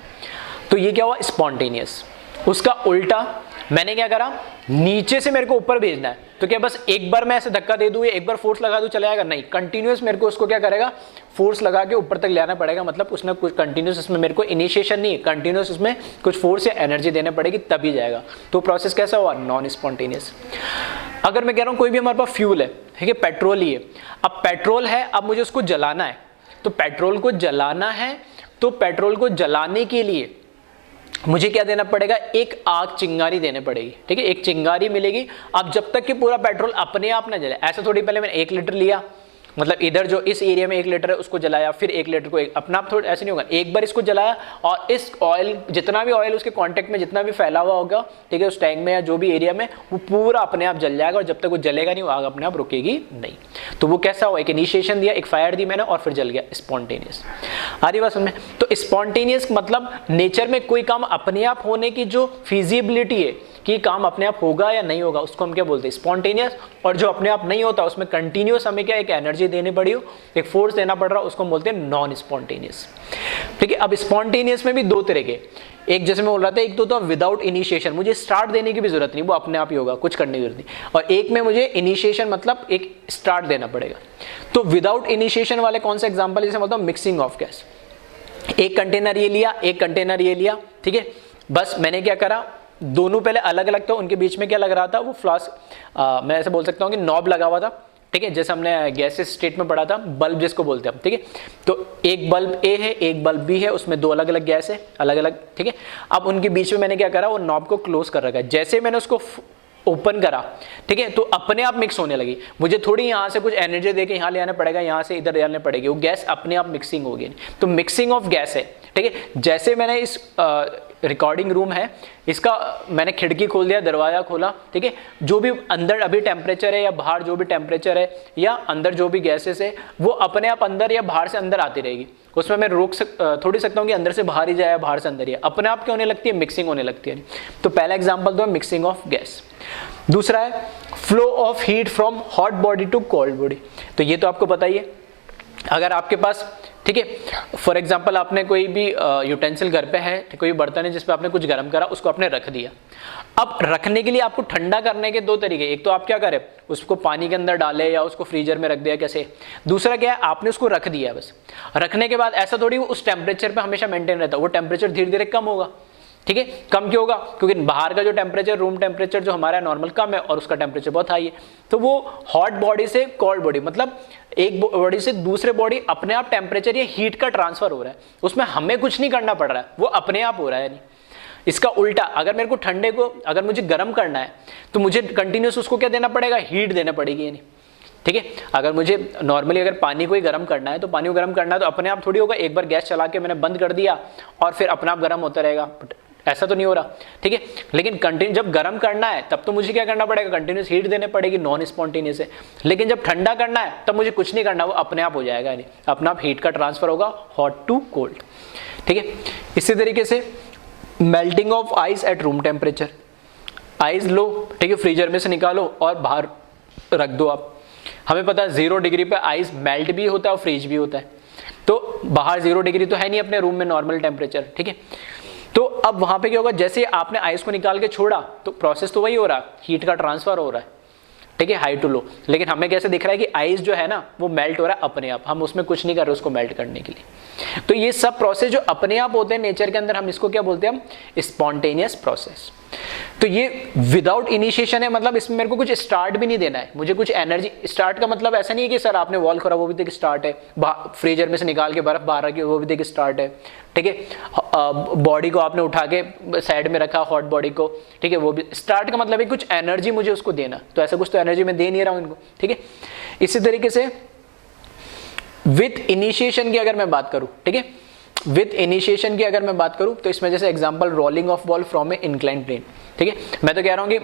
तो ये क्या हुआ, स्पॉन्टेनियस। उसका उल्टा मैंने क्या करा, नीचे से मेरे को ऊपर भेजना है, तो क्या बस एक बार मैं ऐसे धक्का दे दूं, एक बार फोर्स लगा दूं चला जाएगा, नहीं, कंटिन्यूअस मेरे को उसको क्या करेगा, फोर्स लगा के ऊपर तक ले आना पड़ेगा, मतलब उसने कुछ कंटिन्यूअस, इसमें मेरे को इनिशिएशन नहीं है, कंटिन्यूअस उसमें कुछ फोर्स या एनर्जी देने पड़ेगी तभी जाएगा। तो प्रोसेस कैसा हुआ, नॉन स्पॉन्टेनियस। अगर मैं कह रहा हूँ कोई भी हमारे पास फ्यूल है, ठीक है, पेट्रोल ही है, अब पेट्रोल है, अब मुझे उसको जलाना है, तो पेट्रोल को जलाना है, तो पेट्रोल को जलाने के लिए मुझे क्या देना पड़ेगा, एक आग चिंगारी देने पड़ेगी, ठीक है, एक चिंगारी मिलेगी। अब जब तक कि पूरा पेट्रोल अपने आप ना जले, ऐसा थोड़ी, पहले मैंने 1 लीटर लिया, मतलब इधर जो इस एरिया में 1 लीटर है उसको जलाया, फिर 1 लीटर को अपना आप थोड़ा, ऐसे नहीं होगा, एक बार इसको जलाया और इस ऑयल, जितना भी ऑयल उसके कांटेक्ट में जितना भी फैला हुआ होगा, ठीक है, उस टैंक में या जो भी एरिया में, वो पूरा अपने आप जल जाएगा, और जब तक वो जलेगा नहीं वो आग अपने आप रुकेगी नहीं। तो वो कैसा हुआ, एक इनिशिएशन दिया, एक फायर दी मैंने और फिर जल गया, स्पॉन्टेनियस। आ रही बात समझ में? तो स्पॉन्टेनियस मतलब नेचर में कोई काम अपने आप होने की जो फिजिबिलिटी है कि काम अपने आप होगा या नहीं होगा, उसको हम क्या बोलते हैं, स्पॉन्टेनियस। और जो अपने आप नहीं होता उसमें कंटिन्यूअस हमें क्या, एक एनर्जी देनी पड़ी हो, एक फोर्स देना पड़ रहा, उसको हम बोलते हैं नॉन स्पॉन्टेनियस, ठीक है। अब स्पॉन्टेनियस में भी 2 तरह के, एक जैसे मैं बोल रहा था, एक तो विदाउट इनिशिएशन, मुझे स्टार्ट देने की भी जरूरत नहीं, वो अपने आप ही होगा, कुछ करने की जरूरत नहीं, और एक में मुझे इनिशिएशन मतलब एक स्टार्ट देना पड़ेगा। तो विदाउट इनिशिएशन वाले कौन सा एग्जाम्पल, जैसे मतलब मिक्सिंग ऑफ गैस, एक कंटेनर ये लिया, एक कंटेनर ये लिया, ठीक है, बस मैंने क्या करा, दोनों पहले अलग अलग था, उनके बीच में क्या लग रहा था, वो फ्लास्क, मैं ऐसे बोल सकता हूँ कि नॉब लगा हुआ था, ठीक है, जैसे हमने गैसेस स्टेट में पढ़ा था, बल्ब जिसको बोलते हैं हम, ठीक है। तो एक बल्ब ए है, एक बल्ब बी है, उसमें 2 अलग अलग गैस है, अलग अलग, ठीक है। अब उनके बीच में मैंने क्या करा, वो नॉब को क्लोज कर रखा है, जैसे मैंने उसको ओपन करा, ठीक है, तो अपने आप मिक्स होने लगी, मुझे थोड़ी यहाँ से कुछ एनर्जी देके यहाँ ले आना पड़ेगा, यहाँ से इधर ले आने पड़ेगी, वो गैस अपने आप मिक्सिंग होगी। तो मिक्सिंग ऑफ गैस है, ठीक है। जैसे मैंने इस रिकॉर्डिंग रूम है, इसका मैंने खिड़की खोल दिया, दरवाजा खोला, ठीक है, जो भी अंदर अभी टेम्परेचर है या बाहर जो भी टेम्परेचर है या अंदर जो भी गैसेस है, वो अपने आप अंदर या बाहर से अंदर आती रहेगी, उसमें मैं रोक थोड़ी सकता हूँ कि अंदर से बाहर ही जाए, बाहर से अंदर ही, अपने आप क्या होने लगती है, मिक्सिंग होने लगती है। तो पहला एग्जाम्पल दो, मिक्सिंग ऑफ गैस। दूसरा है flow of heat from hot body to cold body. तो ये तो आपको पता ही है, अगर आपके पास ठीक है। फॉर एग्जांपल आपने कोई भी यूटेंसिल घर पे है, कोई बर्तन है जिस पे आपने कुछ गर्म करा, उसको आपने रख दिया। अब रखने के लिए आपको ठंडा करने के दो तरीके, एक तो आप क्या करें, उसको पानी के अंदर डाले या उसको फ्रीजर में रख दिया कैसे, दूसरा क्या है आपने उसको रख दिया, बस रखने के बाद ऐसा थोड़ी वो उस टेम्परेचर पे हमेशा मेंटेन रहता है, वो टेम्परेचर धीरे धीरे कम होगा। ठीक है, कम क्यों होगा, क्योंकि बाहर का जो टेम्परेचर, रूम टेम्परेचर जो हमारा नॉर्मल कम है और उसका टेम्परेचर बहुत हाई है, तो वो हॉट बॉडी से कोल्ड बॉडी, मतलब एक बॉडी से दूसरे बॉडी अपने आप टेम्परेचर या हीट का ट्रांसफर हो रहा है, उसमें हमें कुछ नहीं करना पड़ रहा है, वो अपने आप हो रहा है। नहीं, इसका उल्टा, अगर मेरे को ठंडे को अगर मुझे गर्म करना है तो मुझे कंटिन्यूस उसको क्या देना पड़ेगा, हीट देना पड़ेगी। यानी ठीक है, अगर मुझे नॉर्मली अगर पानी को ही गर्म करना है तो पानी को गर्म करना है तो अपने आप थोड़ी होगा, एक बार गैस चला के मैंने बंद कर दिया और फिर अपने आप गर्म होता रहेगा, ऐसा तो नहीं हो रहा। ठीक है, लेकिन कंटिन्यू जब गर्म करना है तब तो मुझे क्या करना पड़ेगा, कंटिन्यूस हीट देने पड़ेगी, नॉन स्पॉन्टेनियस है। लेकिन जब ठंडा करना है तब मुझे कुछ नहीं करना, वो अपने आप हो जाएगा, यानी अपना आप हीट का ट्रांसफर होगा हॉट टू कोल्ड। ठीक है, इसी तरीके से melting of ice at room temperature, ice लो, ठीक है, फ्रीजर में से निकालो और बाहर रख दो आप। हमें पता है 0 डिग्री पे आइस मेल्ट भी होता है और फ्रीज भी होता है, तो बाहर 0 डिग्री तो है नहीं अपने रूम में नॉर्मल टेम्परेचर। ठीक है, तो अब वहां पे क्या होगा, जैसे आपने आइस को निकाल के छोड़ा तो प्रोसेस तो वही हो रहा है, हीट का ट्रांसफर हो रहा है। ठीक है, हाई टू लो, लेकिन हमें कैसे दिख रहा है कि आइस जो है ना वो मेल्ट हो रहा है अपने आप, हम उसमें कुछ नहीं कर रहे उसको मेल्ट करने के लिए। तो ये सब प्रोसेस जो अपने आप होते हैं नेचर के अंदर, हम इसको क्या बोलते हैं, हम स्पॉन्टेनियस प्रोसेस। तो ये विदाउट इनिशिएशन है, मतलब इसमें मेरे को कुछ स्टार्ट भी नहीं देना है, मुझे कुछ एनर्जी, स्टार्ट का मतलब ऐसा नहीं है कि सर आपने वॉल खोला वो भी देख स्टार्ट है, फ्रीजर में से निकाल के बर्फ बाहर रखी वो भी देख स्टार्ट है। ठीक है, बॉडी को आपने उठा के साइड में रखा, हॉट बॉडी को, ठीक है, वो भी स्टार्ट का मतलब है कुछ एनर्जी मुझे उसको देना, तो ऐसा कुछ तो एनर्जी मैं दे नहीं रहा हूं इनको। ठीक है, इसी तरीके से विथ इनिशिएशन की अगर मैं बात करूं, ठीक है, विथ इनिशिएशन की अगर मैं बात करूं तो इसमें जैसे example rolling of ball from a incline plane. ठीक है, मैं तो कह रहा हूं कि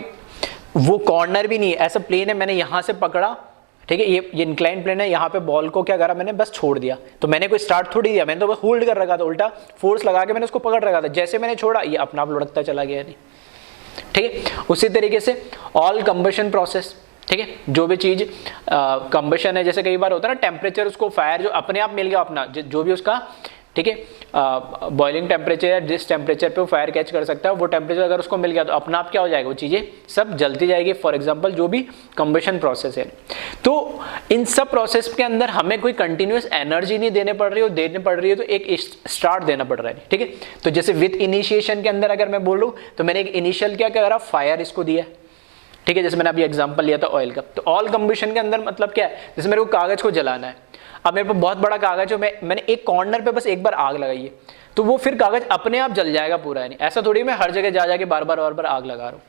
वो कॉर्नर भी नहीं है, ऐसा प्लेन है, मैंने यहां से पकड़ा, ठीक है, ये इंक्लाइन प्लेन है, यहाँ पे बॉल को क्या करा मैंने, बस छोड़ दिया, तो मैंने कोई स्टार्ट थोड़ी दिया, मैंने तो बस होल्ड कर रखा था, उल्टा फोर्स लगा के मैंने उसको पकड़ रखा था, जैसे मैंने छोड़ा ये अपना आप लुढ़कता चला गया। नहीं, ठीक है, उसी तरीके से ऑल कंबशन प्रोसेस, ठीक है, जो भी चीज कंबशन है, जैसे कई बार होता है ना टेम्परेचर, उसको फायर जो अपने आप मिल गया अपना जो भी उसका, ठीक है, बॉइलिंग टेम्परेचर या जिस टेम्परेचर पे वो फायर कैच कर सकता है वो टेम्परेचर अगर उसको मिल गया तो अपना आप क्या हो जाएगा, वो चीज़ें सब जलती जाएगी। फॉर एग्जांपल जो भी कंबशन प्रोसेस है, तो इन सब प्रोसेस के अंदर हमें कोई कंटिन्यूस एनर्जी नहीं देने पड़ रही है, देने पड़ रही है तो एक स्टार्ट देना पड़ रहा है। ठीक है, तो जैसे विथ इनिशिएशन के अंदर अगर मैं बोल लूँ तो मैंने एक इनिशियल क्या करा, फायर इसको दिया। ठीक है, जैसे मैंने अभी एग्जांपल लिया था ऑयल का, तो ऑल कंबशन के अंदर मतलब क्या है, जैसे मेरे को कागज को जलाना है, अब मेरे पास बहुत बड़ा कागज है, मैंने एक कॉर्नर पे बस एक बार आग लगाई है, तो वो फिर कागज अपने आप जल जाएगा पूरा, नहीं ऐसा थोड़ी मैं हर जगह जा जाके बार बार आग लगा रहा हूँ।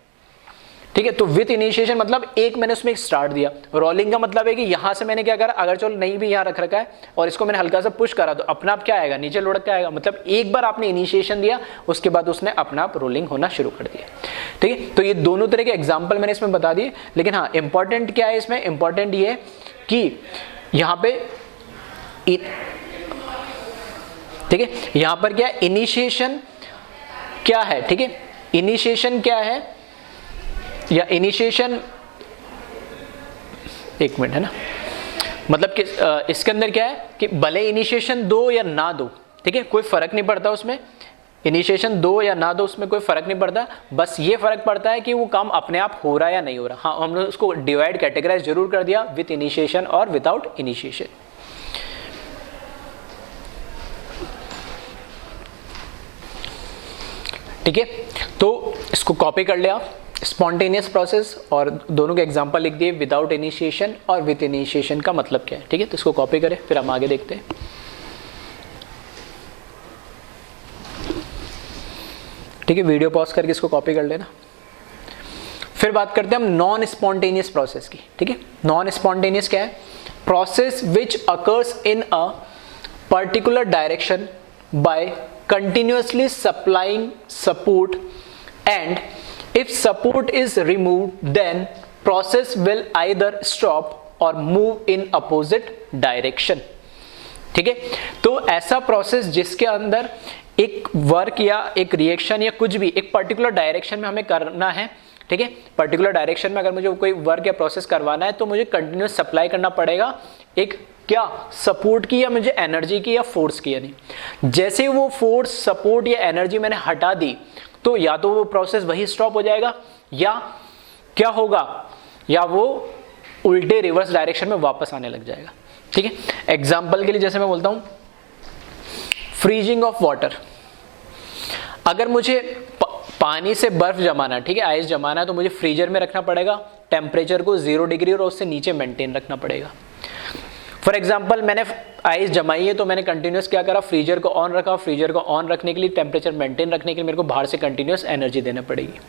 ठीक है, तो विथ इनिशिएशन मतलब एक मैंने उसमें एक स्टार्ट दिया। रोलिंग का मतलब है कि यहाँ से मैंने क्या करा, अगर चलो नहीं भी यहाँ रख रखा है और इसको मैंने हल्का सा पुश करा तो अपना आप क्या आएगा, नीचे लुढ़क के आएगा, मतलब एक बार आपने इनिशिएशन दिया उसके बाद उसने अपना आप रोलिंग होना शुरू कर दिया। ठीक है, तो ये दोनों तरह के एग्जाम्पल मैंने इसमें बता दिए, लेकिन हाँ इंपॉर्टेंट क्या है इसमें, इंपॉर्टेंट ये है कि यहाँ पे ठीक है, यहां पर क्या इनिशिएशन क्या है, ठीक है, इनिशिएशन क्या है, या इनिशिएशन, एक मिनट है ना, मतलब कि इसके अंदर क्या है कि भले इनिशिएशन दो या ना दो, ठीक है, कोई फर्क नहीं पड़ता उसमें, इनिशिएशन दो या ना दो उसमें कोई फर्क नहीं पड़ता, बस ये फर्क पड़ता है कि वो काम अपने आप हो रहा है या नहीं हो रहा। हाँ, हमने उसको डिवाइड कैटेगराइज जरूर कर दिया, विथ इनिशिएशन और विदाउट इनिशिएशन। ठीक है, तो इसको कॉपी कर लिया, स्पॉन्टेनियस प्रोसेस, और दोनों के एग्जांपल लिख दिए, विदाउट इनिशिएशन और विद इनिशिएशन का मतलब क्या है। ठीक है, तो इसको कॉपी करें, फिर हम आगे देखते हैं। ठीक है, वीडियो पॉज करके इसको कॉपी कर लेना। फिर बात करते हैं हम नॉन स्पॉन्टेनियस प्रोसेस की। ठीक है, नॉन स्पॉन्टेनियस क्या है, process which occurs in a particular direction by continuously supplying support, and if support is removed then process will either stop or move in opposite direction। ठीक है, तो ऐसा process जिसके अंदर एक वर्क या एक रिएक्शन या कुछ भी एक पर्टिकुलर डायरेक्शन में हमें करना है। ठीक है, पर्टिकुलर डायरेक्शन में अगर मुझे कोई वर्क या प्रोसेस करवाना है तो मुझे कंटिन्यूस सप्लाई करना पड़ेगा एक क्या सपोर्ट की या मुझे एनर्जी की या फोर्स की, या नहीं। जैसे वो फोर्स सपोर्ट या एनर्जी मैंने हटा दी तो या तो वो प्रोसेस वही स्टॉप हो जाएगा या क्या होगा, या वो उल्टे रिवर्स डायरेक्शन में वापस आने लग जाएगा। ठीक है, एग्जाम्पल के लिए जैसे मैं बोलता हूं फ्रीजिंग ऑफ वाटर, अगर मुझे पानी से बर्फ जमाना है, ठीक है, आइस जमाना है, तो मुझे फ्रीजर में रखना पड़ेगा, टेम्परेचर को 0 डिग्री और उससे नीचे मेंटेन रखना पड़ेगा। फॉर एग्जाम्पल मैंने आइस जमाई है तो मैंने कंटिन्यूस क्या करा, फ्रीजर को ऑन रखा, फ्रीजर को ऑन रखने के लिए, टेम्परेचर मेंटेन रखने के लिए मेरे को बाहर से कंटिन्यूस एनर्जी देना पड़ेगी।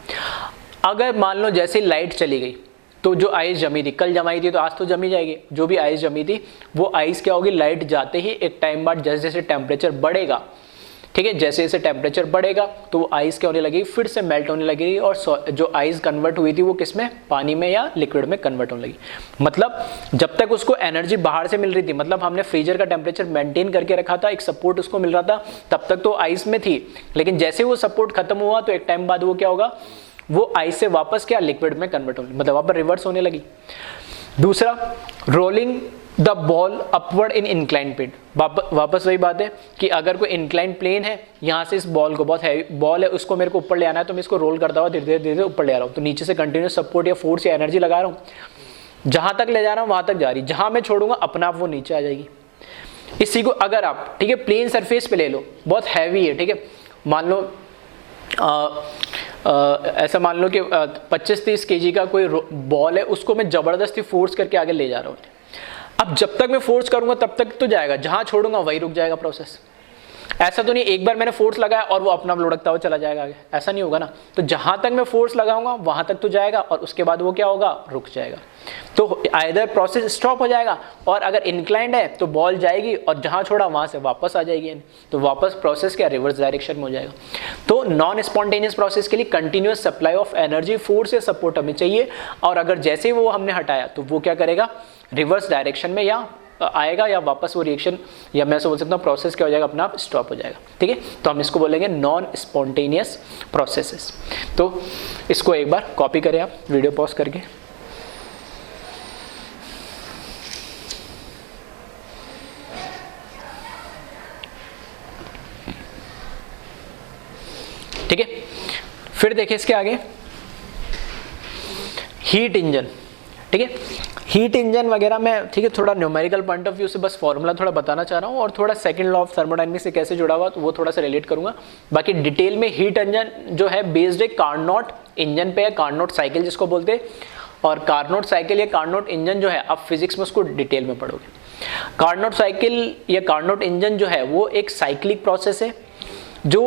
अगर मान लो जैसे लाइट चली गई तो जो आइस जमी थी, कल जमाई थी तो आज तो जमी जाएगी, जो भी आइस जमी थी वो आइस क्या होगी, लाइट जाते ही एक टाइम बाद जैसे जैसे टेम्परेचर बढ़ेगा, ठीक है, जैसे जैसे टेम्परेचर बढ़ेगा तो वो आइस क्या होने लगेगी, फिर से मेल्ट होने लगेगी और जो आइस कन्वर्ट हुई थी वो किस में, पानी में या लिक्विड में कन्वर्ट होने लगी। मतलब जब तक उसको एनर्जी बाहर से मिल रही थी, मतलब हमने फ्रीजर का टेम्परेचर मेंटेन करके रखा था, एक सपोर्ट उसको मिल रहा था, तब तक तो आइस में थी, लेकिन जैसे वो सपोर्ट खत्म हुआ तो एक टाइम बाद वो क्या होगा, वो आइस से वापस क्या, लिक्विड में कन्वर्ट होने, मतलब वापस रिवर्स होने लगी। दूसरा, rolling the ball upward in incline plane, वापस वही बात है कि अगर कोई इंक्लाइन प्लेन है, यहाँ से इस बॉल को, बहुत हैवी बॉल है, उसको मेरे को ऊपर ले आना है, तो मैं इसको रोल करता हुआ धीरे धीरे ऊपर ले आ रहा हूँ, तो नीचे से कंटिन्यूस सपोर्ट या फोर्स या एनर्जी लगा रहा हूँ, जहाँ तक ले जा रहा हूँ वहाँ तक जा रही, जहाँ मैं छोड़ूंगा अपना आप वो नीचे आ जाएगी। इसी को अगर आप, ठीक है, प्लेन सरफेस पे ले लो, बहुत हैवी है, ठीक है, मान लो ऐसा मान लो कि 25-30 kg का कोई बॉल है, उसको मैं जबरदस्ती फोर्स करके आगे ले जा रहा हूँ। अब जब तक मैं फोर्स करूंगा तब तक तो जाएगा, जहां छोड़ूंगा वही रुक जाएगा प्रोसेस। ऐसा तो नहीं एक बार मैंने फोर्स लगाया और वो अपना लुढ़कता हुआ चला जाएगा आगे, ऐसा नहीं होगा ना। तो जहां तक मैं फोर्स लगाऊंगा वहां तक तो जाएगा और उसके बाद वो क्या होगा, रुक जाएगा। तो आइदर प्रोसेस स्टॉप हो जाएगा, और अगर इंक्लाइंड है तो बॉल जाएगी और जहां छोड़ा वहां से वापस आ जाएगी, तो वापस प्रोसेस क्या, रिवर्स डायरेक्शन में हो जाएगा। तो नॉन स्पॉन्टेनियस प्रोसेस के लिए continuous supply of energy, force या सपोर्ट हमें चाहिए, और अगर जैसे वो हमने हटाया तो वो क्या करेगा, रिवर्स डायरेक्शन में या आएगा या वापस वो रिएक्शन, या मैं ऐसा बोल सकता हूँ प्रोसेस क्या हो जाएगा, अपना आप स्टॉप हो जाएगा। ठीक है, तो हम इसको बोलेंगे नॉन स्पॉन्टेनियस प्रोसेसेस। तो इसको एक बार कॉपी करें आप वीडियो पॉज करके। ठीक है, फिर देखिए इसके आगे हीट इंजन। ठीक है, हीट इंजन वगैरह में, ठीक है, थोड़ा न्यूमेरिकल पॉइंट ऑफ व्यू से बस फॉर्मूला थोड़ा बताना चाह रहा हूँ, और थोड़ा सेकंड लॉ ऑफ थर्मोडायनेमिक्स से कैसे जुड़ा हुआ तो वो थोड़ा सा रिलेट करूंगा। बाकी डिटेल में हीट इंजन जो है बेस्ड है कार्नोट इंजन पे है, कार्नोट साइकिल जिसको बोलते हैं, और कार्नोट साइकिल या कार्नोट इंजन जो है आप फिजिक्स में उसको डिटेल में पढ़ोगे। कार्नोट साइकिल या कार्नोट इंजन जो है वो एक साइक्लिक प्रोसेस है जो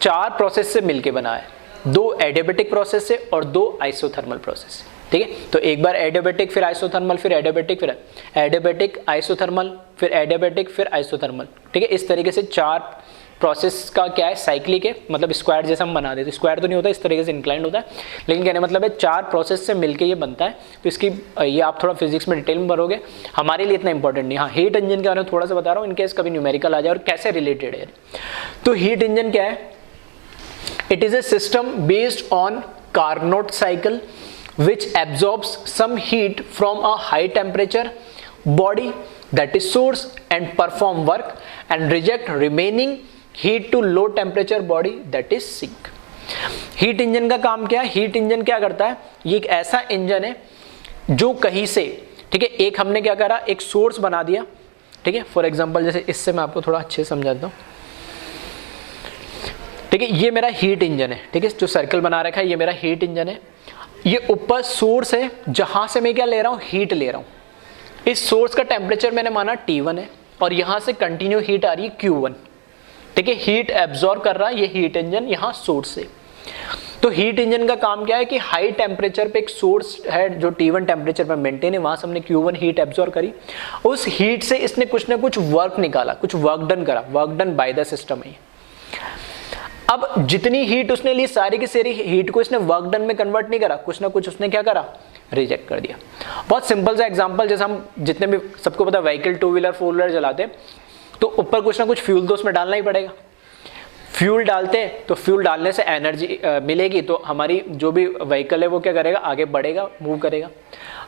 4 प्रोसेस से मिलकर बना है, 2 एडियाबैटिक प्रोसेस से और 2 आइसोथर्मल प्रोसेस। ठीक है, तो एक बार एडियाबैटिक फिर आइसोथर्मल फिर एडियाबैटिक फिर एडियाबैटिक आइसोथर्मल फिर एडियाबैटिक फिर आइसोथर्मल। ठीक है, इस तरीके से 4 प्रोसेस का क्या है, साइक्लिक है, मतलब स्क्वायर जैसा हम बना देते, स्क्वायर तो नहीं होता, इस तरीके से इंक्लाइंड होता है, लेकिन कहने मतलब है 4 प्रोसेस से मिलके ये बनता है। तो इसकी ये आप थोड़ा फिजिक्स में डिटेल में भरोगे, हमारे लिए इतना इंपॉर्टेंट नहीं। हाँ, हीट इंजन के बारे में थोड़ा सा बता रहा हूँ, इनकेस कभी न्यूमेरिकल आ जाए और कैसे रिलेटेड है। तो हीट इंजन क्या है, it is a system based on Carnot cycle which absorbs some heat from a high temperature body that is source and perform work and reject remaining heat to low temperature body that is sink। Heat engine का काम क्या है, heat engine क्या करता है, ये एक ऐसा इंजन है जो कहीं से, ठीक है, एक हमने क्या करा, एक सोर्स बना दिया। ठीक है, फॉर एग्जांपल जैसे इससे मैं आपको थोड़ा अच्छे से समझाता हूँ। ठीक है, ये मेरा हीट इंजन है, ठीक है, जो सर्कल बना रखा है ये मेरा हीट इंजन है। ये ऊपर सोर्स है जहां से मैं क्या ले रहा हूं, हीट ले रहा हूं। इस सोर्स का टेम्परेचर मैंने माना T1 है और यहां से कंटिन्यू हीट आ रही है Q1। ठीक है, हीट एब्जॉर्ब कर रहा है ये हीट इंजन यहां सोर्स से। तो हीट इंजन का काम क्या है कि हाई टेम्परेचर पे एक सोर्स है जो T1 टेम्परेचर पर मेंटेन है, वहां से हमने Q1 हीट एब्जॉर्ब करी, उस हीट से इसने कुछ ना कुछ वर्क निकाला, कुछ वर्क डन करा, work done by the system है। अब जितनी हीट उसने ली सारी की सारी हीट को इसने वर्क डन में कन्वर्ट नहीं करा, कुछ ना कुछ उसने क्या करा, रिजेक्ट कर दिया। बहुत सिंपल सा एग्जांपल, जैसे हम जितने भी सबको पता व्हीकल 2 व्हीलर 4 व्हीलर चलाते हैं तो ऊपर कुछ ना कुछ फ्यूल तो उसमें डालना ही पड़ेगा। फ्यूल डालते हैं तो फ्यूल डालने से एनर्जी मिलेगी, तो हमारी जो भी व्हीकल है वो क्या करेगा, आगे बढ़ेगा, मूव करेगा।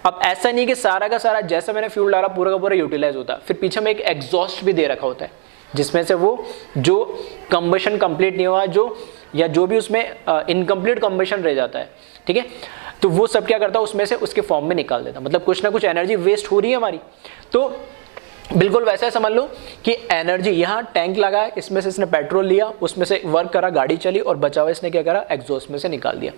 अब ऐसा नहीं कि सारा का सारा जैसा मैंने फ्यूल डाला पूरा का पूरा यूटिलाइज होता है, फिर पीछे में एक एग्जॉस्ट भी दे रखा होता है जिसमें से वो जो कंबशन कंप्लीट नहीं हुआ जो या जो भी उसमें इनकम्प्लीट कंबशन रह जाता है, ठीक है, तो वो सब क्या करता है उसमें से उसके फॉर्म में निकाल देता, मतलब कुछ ना कुछ एनर्जी वेस्ट हो रही है हमारी। तो बिल्कुल वैसा समझ लो कि एनर्जी यहाँ टैंक लगा है, इसमें से इसने पेट्रोल लिया, उसमें से वर्क करा, गाड़ी चली, और बचा हुआ इसने क्या करा, एग्जॉस्ट में से निकाल दिया।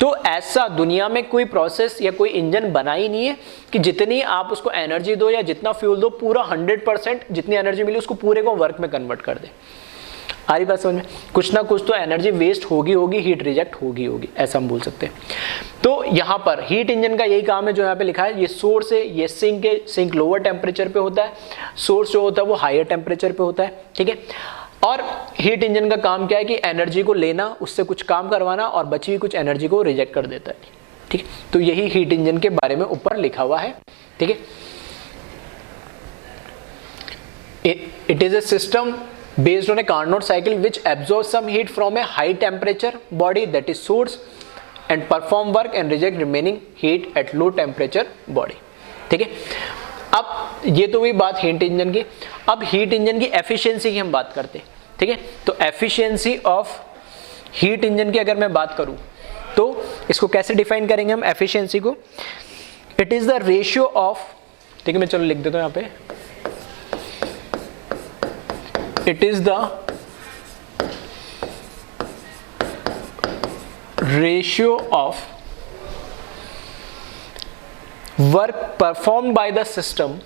तो ऐसा दुनिया में कोई प्रोसेस या कोई इंजन बना ही नहीं है कि जितनी आप उसको एनर्जी दो या जितना फ्यूल दो पूरा 100% जितनी एनर्जी मिली उसको पूरे को वर्क में कन्वर्ट कर दे। आ रही बात समझ में? कुछ ना कुछ तो एनर्जी वेस्ट होगी, हीट रिजेक्ट होगी, ऐसा हम बोल सकते हैं। तो यहाँ पर हीट इंजन का यही काम है जो यहाँ पे लिखा है। ये सोर्स है, ये सिंक है, सिंक लोअर टेम्परेचर पे होता है, सोर्स जो होता है वो हायर टेम्परेचर पे होता है, ठीक है। और हीट इंजन का काम क्या है कि एनर्जी को लेना, उससे कुछ काम करवाना और बची हुई कुछ एनर्जी को रिजेक्ट कर देता है, ठीक है। तो यही हीट इंजन के बारे में ऊपर लिखा हुआ है, ठीक है। It is a system based on a Carnot cycle which absorbs some heat from a high temperature body that is source and perform work and reject remaining heat at low temperature body, ठीक है। अब ये तो हुई बात heat engine की। अब heat engine की एफिशिएंसी की हम बात करते हैं, ठीक है। तो एफिशिएंसी ऑफ हीट इंजन की अगर मैं बात करूं तो इसको कैसे डिफाइन करेंगे हम एफिशिएंसी को? It is the ratio of, ठीक है, मैं चलो लिख देता हूं यहां पे, it is the ratio of work performed by the system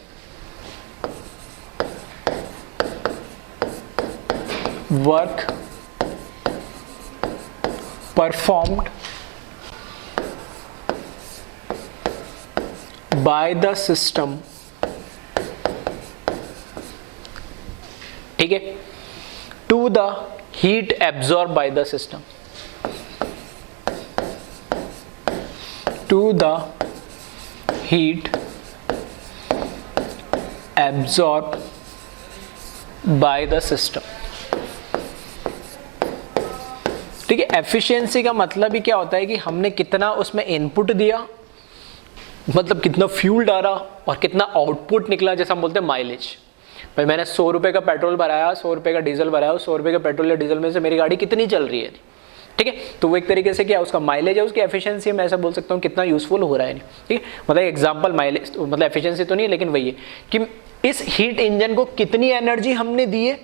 ठीक है, to the heat absorb by the system, to the heat absorb by the system, ठीक है। एफिशिएंसी का मतलब ही क्या होता है कि हमने कितना उसमें इनपुट दिया, मतलब कितना फ्यूल डाला और कितना आउटपुट निकला, जैसा हम बोलते हैं माइलेज। भाई मैंने 100 रुपये का पेट्रोल भराया, 100 रुपये का डीजल भराया, 100 रुपये का पेट्रोल या डीजल में से मेरी गाड़ी कितनी चल रही है, ठीक है। तो वो एक तरीके से क्या उसका माइलेज है, उसकी एफिशिएंसी मैं ऐसा बोल सकता हूँ कितना यूजफुल हो रहा है, ठीक है। मतलब एग्जांपल माइलेज मतलब एफिशिएंसी तो नहीं है, लेकिन वही है कि इस हीट इंजन को कितनी एनर्जी हमने दी है,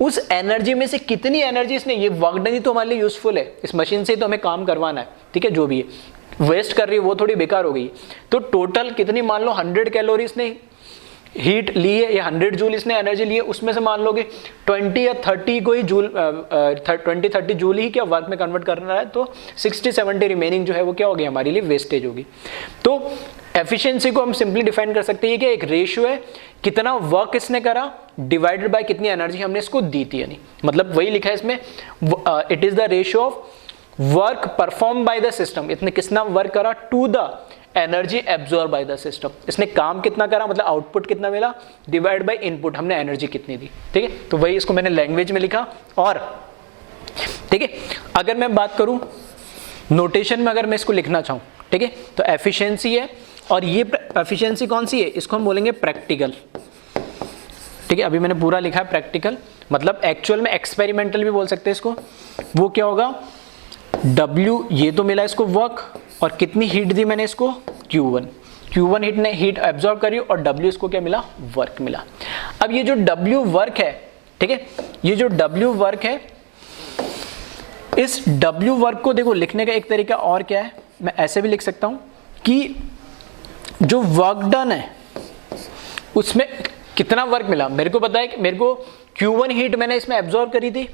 उस एनर्जी में से कितनी एनर्जी इसने ये वर्क डन ही तो हमारे लिए यूजफुल है, इस मशीन से तो हमें काम करवाना है, ठीक है। जो भी है वेस्ट कर रही है वो थोड़ी बेकार हो गई। तो टोटल कितनी, मान लो 100 कैलोरी इसने हीट ली है या 100 जूल इसने एनर्जी ली है, उसमें से मान लोगे 20 या 30 को ही जूल 20-30 जूल ही क्या वर्क में कन्वर्ट करना है, तो 60-70 रिमेनिंग जो है वो क्या होगी हमारे लिए वेस्टेज होगी। तो एफिशिएंसी को हम सिंपली डिफाइन कर सकते हैं कि एक रेशियो है कितना वर्क इसने करा डिवाइडेड बाय कितनी एनर्जी हमने इसको दी थी, यानी मतलब वही लिखा है इसमें, it is the ratio of work perform by the system, इसने कितना वर्क करा to the energy absorb by the system, इसने काम कितना करा मतलब आउटपुट कितना मिला डिवाइड बाय इनपुट हमने एनर्जी कितनी दी, ठीक है। तो वही इसको मैंने लैंग्वेज में लिखा। और ठीक है, अगर मैं बात करूं नोटेशन में, अगर मैं इसको लिखना चाहूं, ठीक है, तो एफिशिएंसी है, और ये एफिशिएंसी कौन सी है, इसको हम बोलेंगे प्रैक्टिकल, ठीक है। अभी मैंने पूरा लिखा है प्रैक्टिकल, मतलब एक्चुअल में एक्सपेरिमेंटल भी बोल सकते हैं इसको। वो क्या होगा, W ये तो मिला इसको वर्क, और कितनी हीट दी मैंने इसको Q1 हीट ने हीट एब्जॉर्ब करी, और W इसको क्या मिला, वर्क मिला। अब ये जो W वर्क है, ठीक है, ये जो W वर्क है, इस W वर्क को देखो लिखने का एक तरीका और क्या है, मैं ऐसे भी लिख सकता हूं कि जो वर्क डन है उसमें कितना वर्क मिला, मेरे को पता है कि मेरे को Q1 हीट मैंने इसमें एब्जॉर्ब करी थी,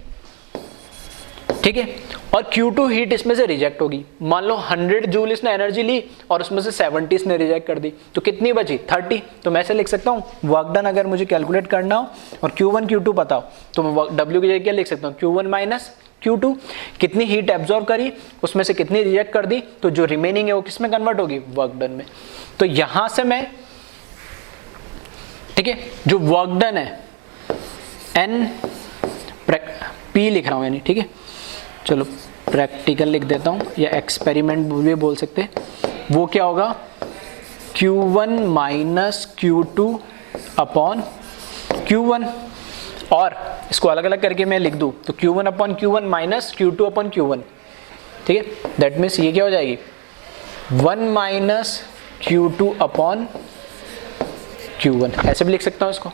ठीक है, और Q2 हीट इसमें से रिजेक्ट होगी। मान लो 100 जूल इसने एनर्जी ली और उसमें से 70 इसने रिजेक्ट कर दी, तो कितनी बची 30। तो मैं ऐसे लिख सकता हूँ वर्क डन अगर मुझे कैलकुलेट करना हो और Q1 Q2 पता हो तो मैं W की जगह क्या लिख सकता हूँ, Q1 माइनस Q2, कितनी हीट एब्जॉर्ब करी उसमें से कितनी रिजेक्ट कर दी, तो जो रिमेनिंग है वो किस में कन्वर्ट होगी, वर्क डन में। तो यहां से मैं, ठीक है, जो वर्क डन है N P लिख रहा हूँ यानी, ठीक है। चलो प्रैक्टिकल लिख देता हूँ या एक्सपेरिमेंट भी बोल सकते हैं। वो क्या होगा, Q1 minus Q2 upon Q1, और इसको अलग अलग करके मैं लिख दूँ तो Q1 upon Q1 minus Q2 upon Q1, ठीक है। दैट मीन्स ये क्या हो जाएगी, 1 माइनस Q2 अपॉन Q1, ऐसे भी लिख सकता हूँ इसको,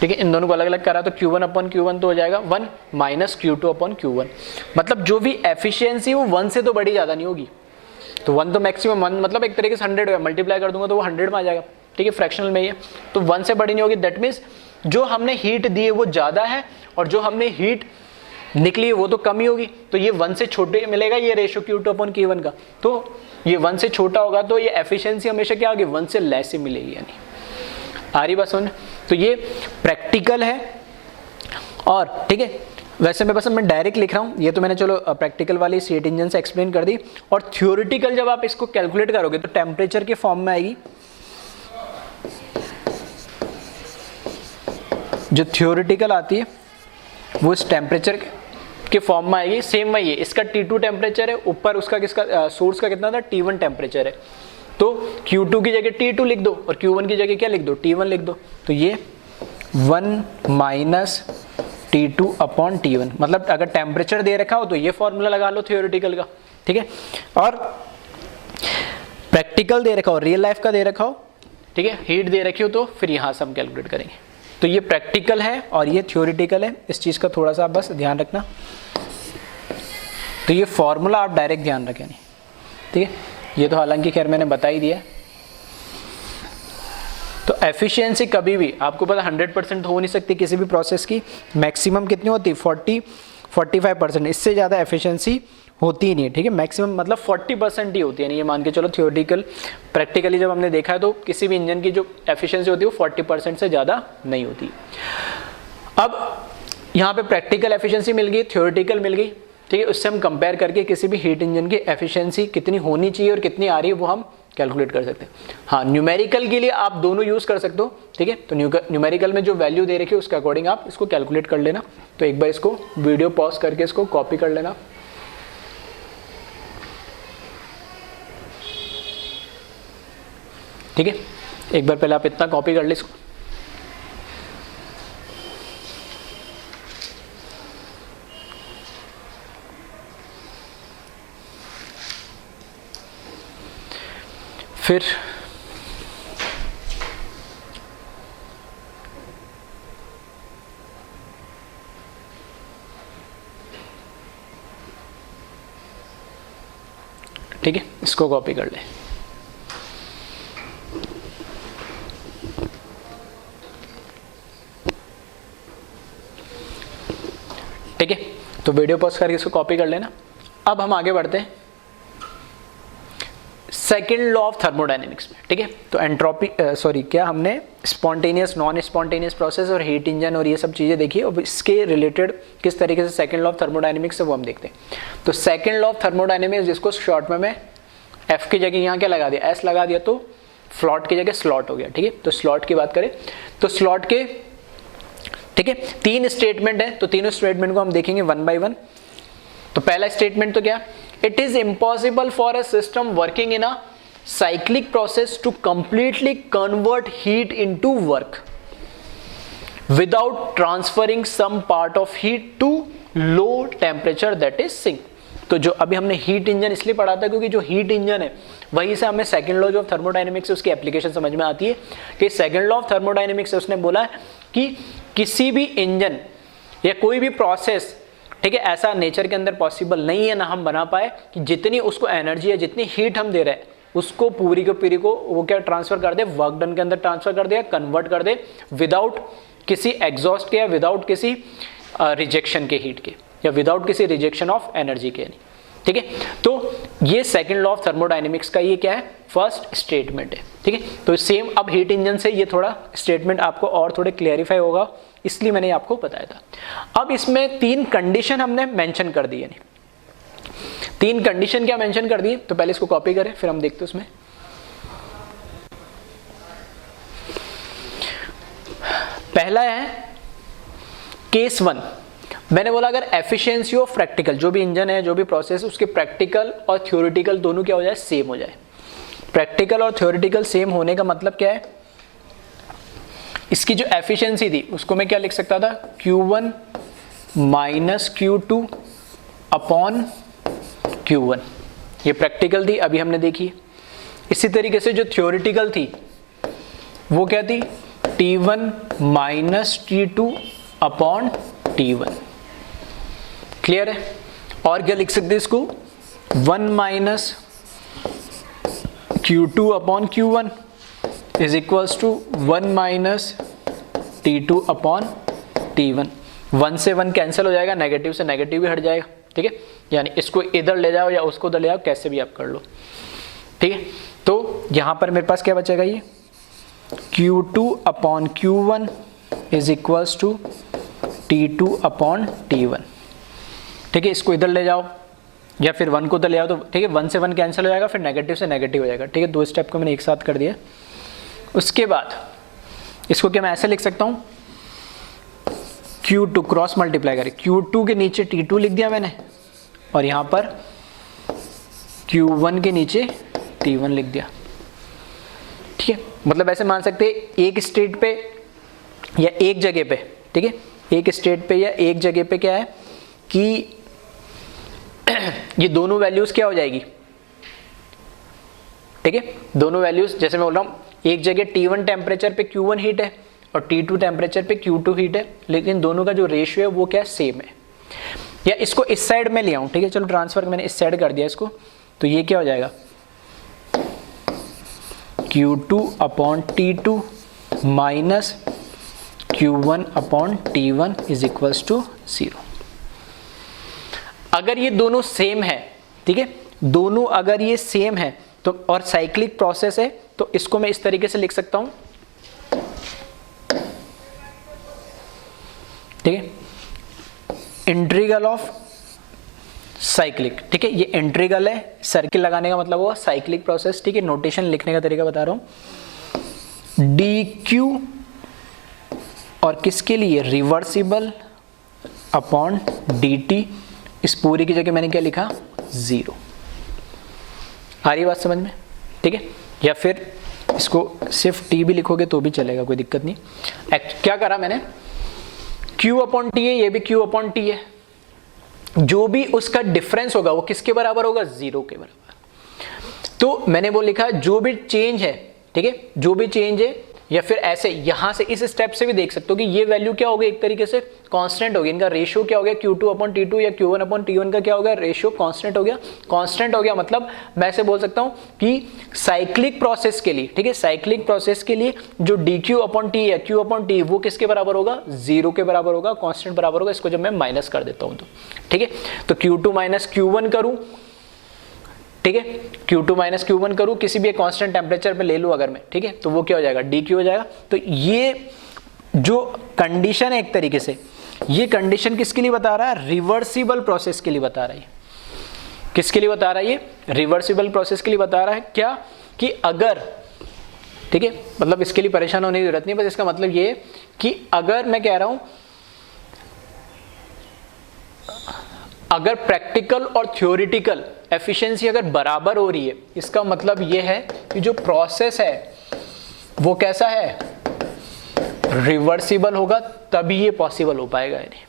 ठीक है। इन दोनों को अलग अलग करा तो Q1 अपॉन Q1 तो हो जाएगा 1 माइनस Q2 अपॉन Q1। मतलब जो भी एफिशिएंसी वो 1 से तो बड़ी ज़्यादा नहीं होगी, तो 1 तो मैक्सिमम 1 मतलब एक तरीके से 100 है, मल्टीप्लाई कर दूंगा तो वो 100 में आ जाएगा, ठीक है। फ्रैक्शनल में ये तो 1 से बड़ी नहीं होगी। दैट मीन्स जो हमने हीट दी है वो ज़्यादा है और जो हमने हीट निकली है वो तो कम ही होगी, तो ये 1 से छोटे मिलेगा ये रेशो Q2 अपॉन Q1 का, तो ये 1 से छोटा होगा तो ये एफिशिएंसी हमेशा क्या होगी, 1 से लेस ही मिलेगी, यानी आ रही बात समझ। तो ये प्रैक्टिकल है, और ठीक है वैसे मैं डायरेक्ट लिख रहा हूँ, ये तो मैंने चलो प्रैक्टिकल वाली सीट इंजन से एक्सप्लेन कर दी। और थ्योरेटिकल जब आप इसको कैलकुलेट करोगे तो टेम्परेचर के फॉर्म में आएगी, जो थ्योरेटिकल आती है वो इस टेम्परेचर के फॉर्म में आएगी। सेम वही है, इसका T2 टेम्परेचर है, ऊपर उसका किसका सोर्स का कितना था, T1 टेम्परेचर है, तो Q2 की जगह T2 लिख दो और Q1 की जगह क्या लिख दो, T1 लिख दो। तो ये 1 माइनस T2 अपॉन T1, मतलब अगर टेम्परेचर दे रखा हो तो ये फॉर्मूला लगा लो थ्योरेटिकल का, ठीक है। और प्रैक्टिकल दे रखा हो, रियल लाइफ का दे रखा हो, ठीक है, हीट दे रखी हो तो फिर यहाँ से हम कैलकुलेट करेंगे। तो ये प्रैक्टिकल है और ये थ्योरेटिकल है, इस चीज़ का थोड़ा सा बस ध्यान रखना। तो ये फॉर्मूला आप डायरेक्ट ध्यान रखें नहीं, ठीक है। ये तो हालांकि खैर मैंने बता ही दिया। तो एफिशिएंसी कभी भी आपको पता 100% हो नहीं सकती किसी भी प्रोसेस की, मैक्सिमम कितनी होती है 40-45%, इससे ज़्यादा एफिशिएंसी होती ही नहीं है, ठीक है। मैक्सिमम मतलब 40% ही होती है, ये मान के चलो। थ्योरेटिकल प्रैक्टिकली जब हमने देखा है तो किसी भी इंजन की जो एफिशिएंसी होती है वो 40% से ज़्यादा नहीं होती। अब यहाँ पे प्रैक्टिकल एफिशिएंसी मिल गई, थ्योरेटिकल मिल गई, ठीक है। उससे हम कंपेयर करके किसी भी हीट इंजन की एफिशिएंसी कितनी होनी चाहिए और कितनी आ रही है वो हम कैलकुलेट कर सकते हैं। हाँ, न्यूमेरिकल के लिए आप दोनों यूज़ कर सकते हो, ठीक है। तो न्यूमेरिकल में जो वैल्यू दे रखी है उसके अकॉर्डिंग आप इसको कैलकुलेट कर लेना। तो एक बार इसको वीडियो पॉज करके इसको कॉपी कर लेना। ठीक है, एक बार पहले आप इतना कॉपी कर ले इसको। फिर ठीक है, इसको कॉपी कर ले। ठीक है, तो वीडियो पॉज करके इसको कॉपी कर लेना। अब हम आगे बढ़ते हैं सेकेंड लॉ ऑफ थर्मोडायनेमिक्स में, ठीक है। तो एंट्रोपी क्या हमने स्पॉन्टेनियस, नॉन स्पॉन्टेनियस प्रोसेस और हीट इंजन और ये सब चीज़ें देखी, और इसके रिलेटेड किस तरीके से सेकेंड लॉ ऑफ थर्मोडायनेमिक्स है वो हम देखते हैं। तो सेकेंड लॉ ऑफ थर्मोडायनेमिक्स, जिसको शॉर्ट में मैं एफ की जगह यहाँ क्या लगा दिया, एस लगा दिया, तो फ्लॉट की जगह स्लॉट हो गया, ठीक है। तो स्लॉट की बात करें तो स्लॉट के, ठीक है, 3 स्टेटमेंट है, तो तीनों स्टेटमेंट को हम देखेंगे 1 by 1। तो पहला स्टेटमेंट तो क्या, it is impossible for a system working in a cyclic process to completely convert heat into work without transferring some part of heat to low temperature, that is sink. तो जो अभी हमने heat engine इसलिए पढ़ा था क्योंकि जो heat engine है वहीं से हमें सेकंड लॉ ऑफ थर्मोडायनेमिक्स से उसकी एप्लीकेशन समझ में आती है कि सेकंड लॉ ऑफ थर्मोडायनेमिक्स से उसने बोला है कि किसी भी इंजन या कोई भी प्रोसेस, ठीक है, ऐसा नेचर के अंदर पॉसिबल नहीं है, ना हम बना पाए कि जितनी उसको एनर्जी है, जितनी हीट हम दे रहे हैं उसको पूरी को पूरी को वो क्या ट्रांसफर कर दे, वर्क डन के अंदर ट्रांसफर कर दे, कन्वर्ट कर दे विदाउट किसी एग्जॉस्ट के या विदाउट किसी रिजेक्शन के हीट के या विदाउट किसी रिजेक्शन ऑफ एनर्जी के, ठीक है। तो ये सेकंड लॉ ऑफ थर्मोडायनेमिक्स का ये क्या है, फर्स्ट स्टेटमेंट है, ठीक है। तो सेम अब हीट इंजन से ये थोड़ा स्टेटमेंट आपको और थोड़े क्लियरिफाई होगा, इसलिए मैंने आपको बताया था। अब इसमें 3 कंडीशन हमने मेंशन कर दी है, 3 कंडीशन क्या मेंशन कर दी, तो पहले इसको कॉपी करें फिर हम देखते हैं उसमें। पहला है केस 1, मैंने बोला अगर एफिशिएंसी ऑफ प्रैक्टिकल, जो भी इंजन है, जो भी प्रोसेस, उसके प्रैक्टिकल और थ्योरेटिकल दोनों क्या हो जाए, सेम हो जाए। प्रैक्टिकल और थ्योरेटिकल सेम होने का मतलब क्या है, इसकी जो एफिशिएंसी थी उसको मैं क्या लिख सकता था, Q1 minus Q2 upon Q1, ये प्रैक्टिकल थी, अभी हमने देखी। इसी तरीके से जो थ्योरेटिकल थी वो क्या थी, T1 minus T2 upon T1। Clear है? और क्या लिख सकते इसको, 1 minus Q2 upon Q1 is equals to 1 minus T2 upon T1। 1 से 1 कैंसिल हो जाएगा, नेगेटिव से नेगेटिव भी हट जाएगा, ठीक है। यानी इसको इधर ले जाओ या उसको उधर ले जाओ, कैसे भी आप कर लो, ठीक है। तो यहां पर मेरे पास क्या बचेगा, ये Q2 upon Q1 is equals to T2 upon T1, ठीक है। इसको इधर ले जाओ या फिर 1 को उधर ले जाओ, तो ठीक है, 1 से 1 कैंसिल हो जाएगा, फिर नेगेटिव से नेगेटिव हो जाएगा, ठीक है। 2 स्टेप को मैंने एक साथ कर दिया। उसके बाद इसको क्या मैं ऐसे लिख सकता हूँ, Q2 क्रॉस मल्टीप्लाई करें, Q2 के नीचे T2 लिख दिया मैंने, और यहाँ पर Q1 के नीचे T1 लिख दिया, ठीक है। मतलब ऐसे मान सकते हैं एक स्टेट पे या एक जगह पे, ठीक है, एक स्टेट पे या एक जगह पे क्या है कि ये दोनों वैल्यूज क्या हो जाएगी, ठीक है। दोनों वैल्यूज, जैसे मैं बोल रहा हूँ, एक जगह T1 टेम्परेचर पे Q1 हीट है और T2 टेम्परेचर पे Q2 हीट है, लेकिन दोनों का जो रेशियो है वो क्या सेम है। या इसको इस साइड में ले आऊं, ठीक है, चलो ट्रांसफर मैंने इस साइड कर दिया इसको, तो ये क्या हो जाएगा, Q2 upon T2 minus Q1 upon T1 is equals to 0। अगर ये दोनों सेम है, ठीक है, दोनों अगर ये सेम है तो, और साइक्लिक प्रोसेस है, तो इसको मैं इस तरीके से लिख सकता हूं, ठीक है, इंटीग्रल ऑफ साइक्लिक, ठीक है। ये इंटीग्रल है, सर्किल लगाने का मतलब हुआ साइक्लिक प्रोसेस, ठीक है। नोटेशन लिखने का तरीका बता रहा हूं, dq और किसके लिए, रिवर्सिबल अपॉन dt, इस पूरी की जगह मैंने क्या लिखा, 0। आ रही बात समझ में, ठीक है। या फिर इसको सिर्फ t भी लिखोगे तो भी चलेगा, कोई दिक्कत नहीं। क्या करा मैंने, q अपॉन t है, ये भी q अपॉन t है, जो भी उसका डिफरेंस होगा वो किसके बराबर होगा, 0 के बराबर। तो मैंने वो लिखा, जो भी चेंज है, ठीक है, जो भी चेंज है, या फिर ऐसे यहां से इस स्टेप से भी देख सकते हो कि ये वैल्यू क्या होगी, एक तरीके से कांस्टेंट होगी, इनका रेशियो क्या हो गया, Q2 अपॉन T2 या Q1 अपॉन T1 का क्या हो गया, रेशियो कांस्टेंट हो गया। कांस्टेंट हो गया मतलब मैं ऐसे बोल सकता हूं कि साइक्लिक प्रोसेस के लिए, ठीक है, साइक्लिक प्रोसेस के लिए जो dq अपॉन t है, q अपॉन t, वो किसके बराबर होगा, 0 के बराबर होगा, कांस्टेंट बराबर होगा। इसको जब मैं माइनस कर देता हूं तो, ठीक है, तो Q2 माइनस Q1 करूं, ठीक है, Q2 माइनस Q1 करूं, किसी भी एक कांस्टेंट टेम्परेचर पे ले लूं अगर मैं, ठीक है, तो वो क्या हो जाएगा, dq हो जाएगा। तो ये जो कंडीशन है, एक तरीके से ये कंडीशन किसके लिए बता रहा है, रिवर्सिबल प्रोसेस के लिए बता रहा है। किसके लिए बता रहा है, ये रिवर्सिबल प्रोसेस के लिए बता रहा है। क्या कि अगर, ठीक है, मतलब इसके लिए परेशान होने की जरूरत नहीं, बस इसका मतलब ये कि अगर मैं कह रहा हूं, अगर प्रैक्टिकल और थ्योरेटिकल एफिशिएंसी अगर बराबर हो रही है, इसका मतलब ये है कि जो प्रोसेस है वो कैसा है, रिवर्सिबल होगा, तभी ये पॉसिबल हो पाएगा। यानी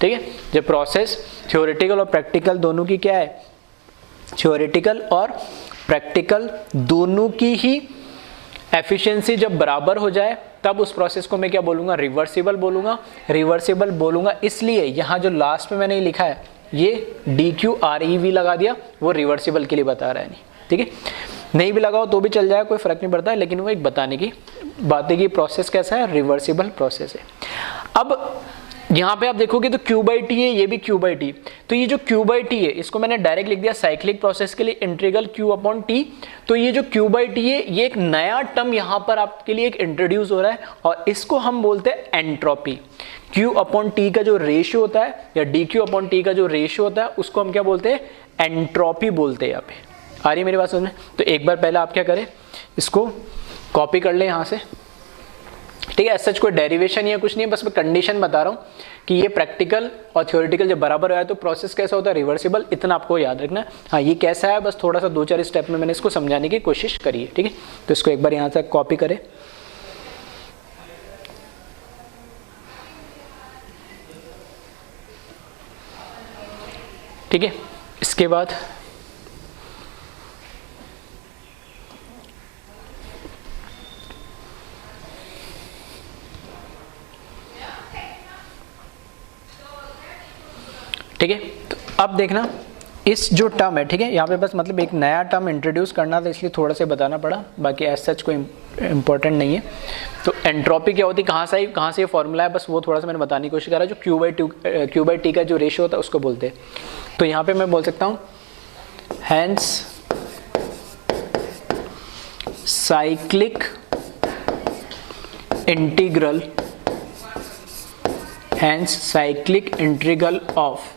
ठीक है, जब प्रोसेस थ्योरेटिकल और प्रैक्टिकल दोनों की क्या है, थ्योरेटिकल और प्रैक्टिकल दोनों की ही एफिशिएंसी जब बराबर हो जाए, तब उस प्रोसेस को मैं क्या बोलूंगा, रिवर्सिबल बोलूंगा। रिवर्सिबल बोलूंगा इसलिए यहां जो लास्ट में मैंने लिखा है, ये DQREV लगा दिया, वो रिवर्सिबल के लिए बता रहा है। नहीं, ठीक है, नहीं भी लगाओ तो भी चल जाएगा, कोई फर्क नहीं पड़ता है, लेकिन वो एक बताने की बात है कि प्रोसेस कैसा है, रिवर्सिबल प्रोसेस है। अब यहाँ पे आप देखोगे तो Q/T है, ये भी Q/T, तो ये जो Q/T है इसको मैंने डायरेक्ट लिख दिया साइक्लिक प्रोसेस के लिए इंटीग्रल Q/T। तो ये जो Q/T है, ये एक नया टर्म यहाँ पर आपके लिए एक इंट्रोड्यूस हो रहा है, और इसको हम बोलते हैं एंट्रोपी। Q/T का जो रेशियो होता है, या dQ/T का जो रेशियो होता है, उसको हम क्या बोलते हैं, एंट्रोपी बोलते हैं। यहाँ पे आ रही है मेरी बात समझ में? तो एक बार पहले आप क्या करें, इसको कॉपी कर ले यहाँ से, ठीक है। सच कोई डेरिवेशन या कुछ नहीं है, बस मैं कंडीशन बता रहा हूँ कि ये प्रैक्टिकल और थ्योरेटिकल जब बराबर आया तो प्रोसेस कैसा होता है, रिवर्सिबल, इतना आपको याद रखना। हाँ ये कैसा है, बस थोड़ा सा 2-4 स्टेप में मैंने इसको समझाने की कोशिश करी है, ठीक है। तो इसको एक बार यहाँ तक कॉपी करें। ठीक है, इसके बाद ठीक है, तो अब देखना इस जो टर्म है, ठीक है, यहाँ पे बस मतलब एक नया टर्म इंट्रोड्यूस करना था इसलिए थोड़ा सा बताना पड़ा, बाकी एज सच कोई इंपॉर्टेंट नहीं है। तो एंट्रोपी क्या होती है, कहाँ से ये फॉर्मूला है, बस वो थोड़ा सा मैंने बताने की कोशिश करा। जो क्यू बाई टी का जो रेशियो होता है उसको बोलते हैं। तो यहाँ पे मैं बोल सकता हूँ hence cyclic integral, hence cyclic integral of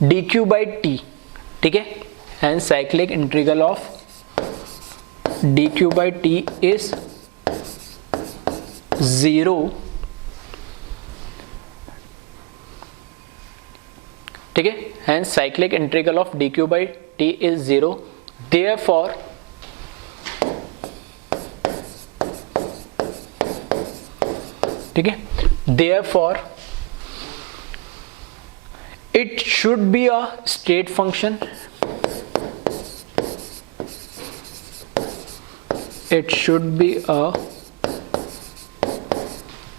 dq by t, ठीक है, hence cyclic integral of dq by t is 0, ठीक है, hence cyclic integral of dq by t is 0, therefore ठीक है, therefore it should be a state function, it should be a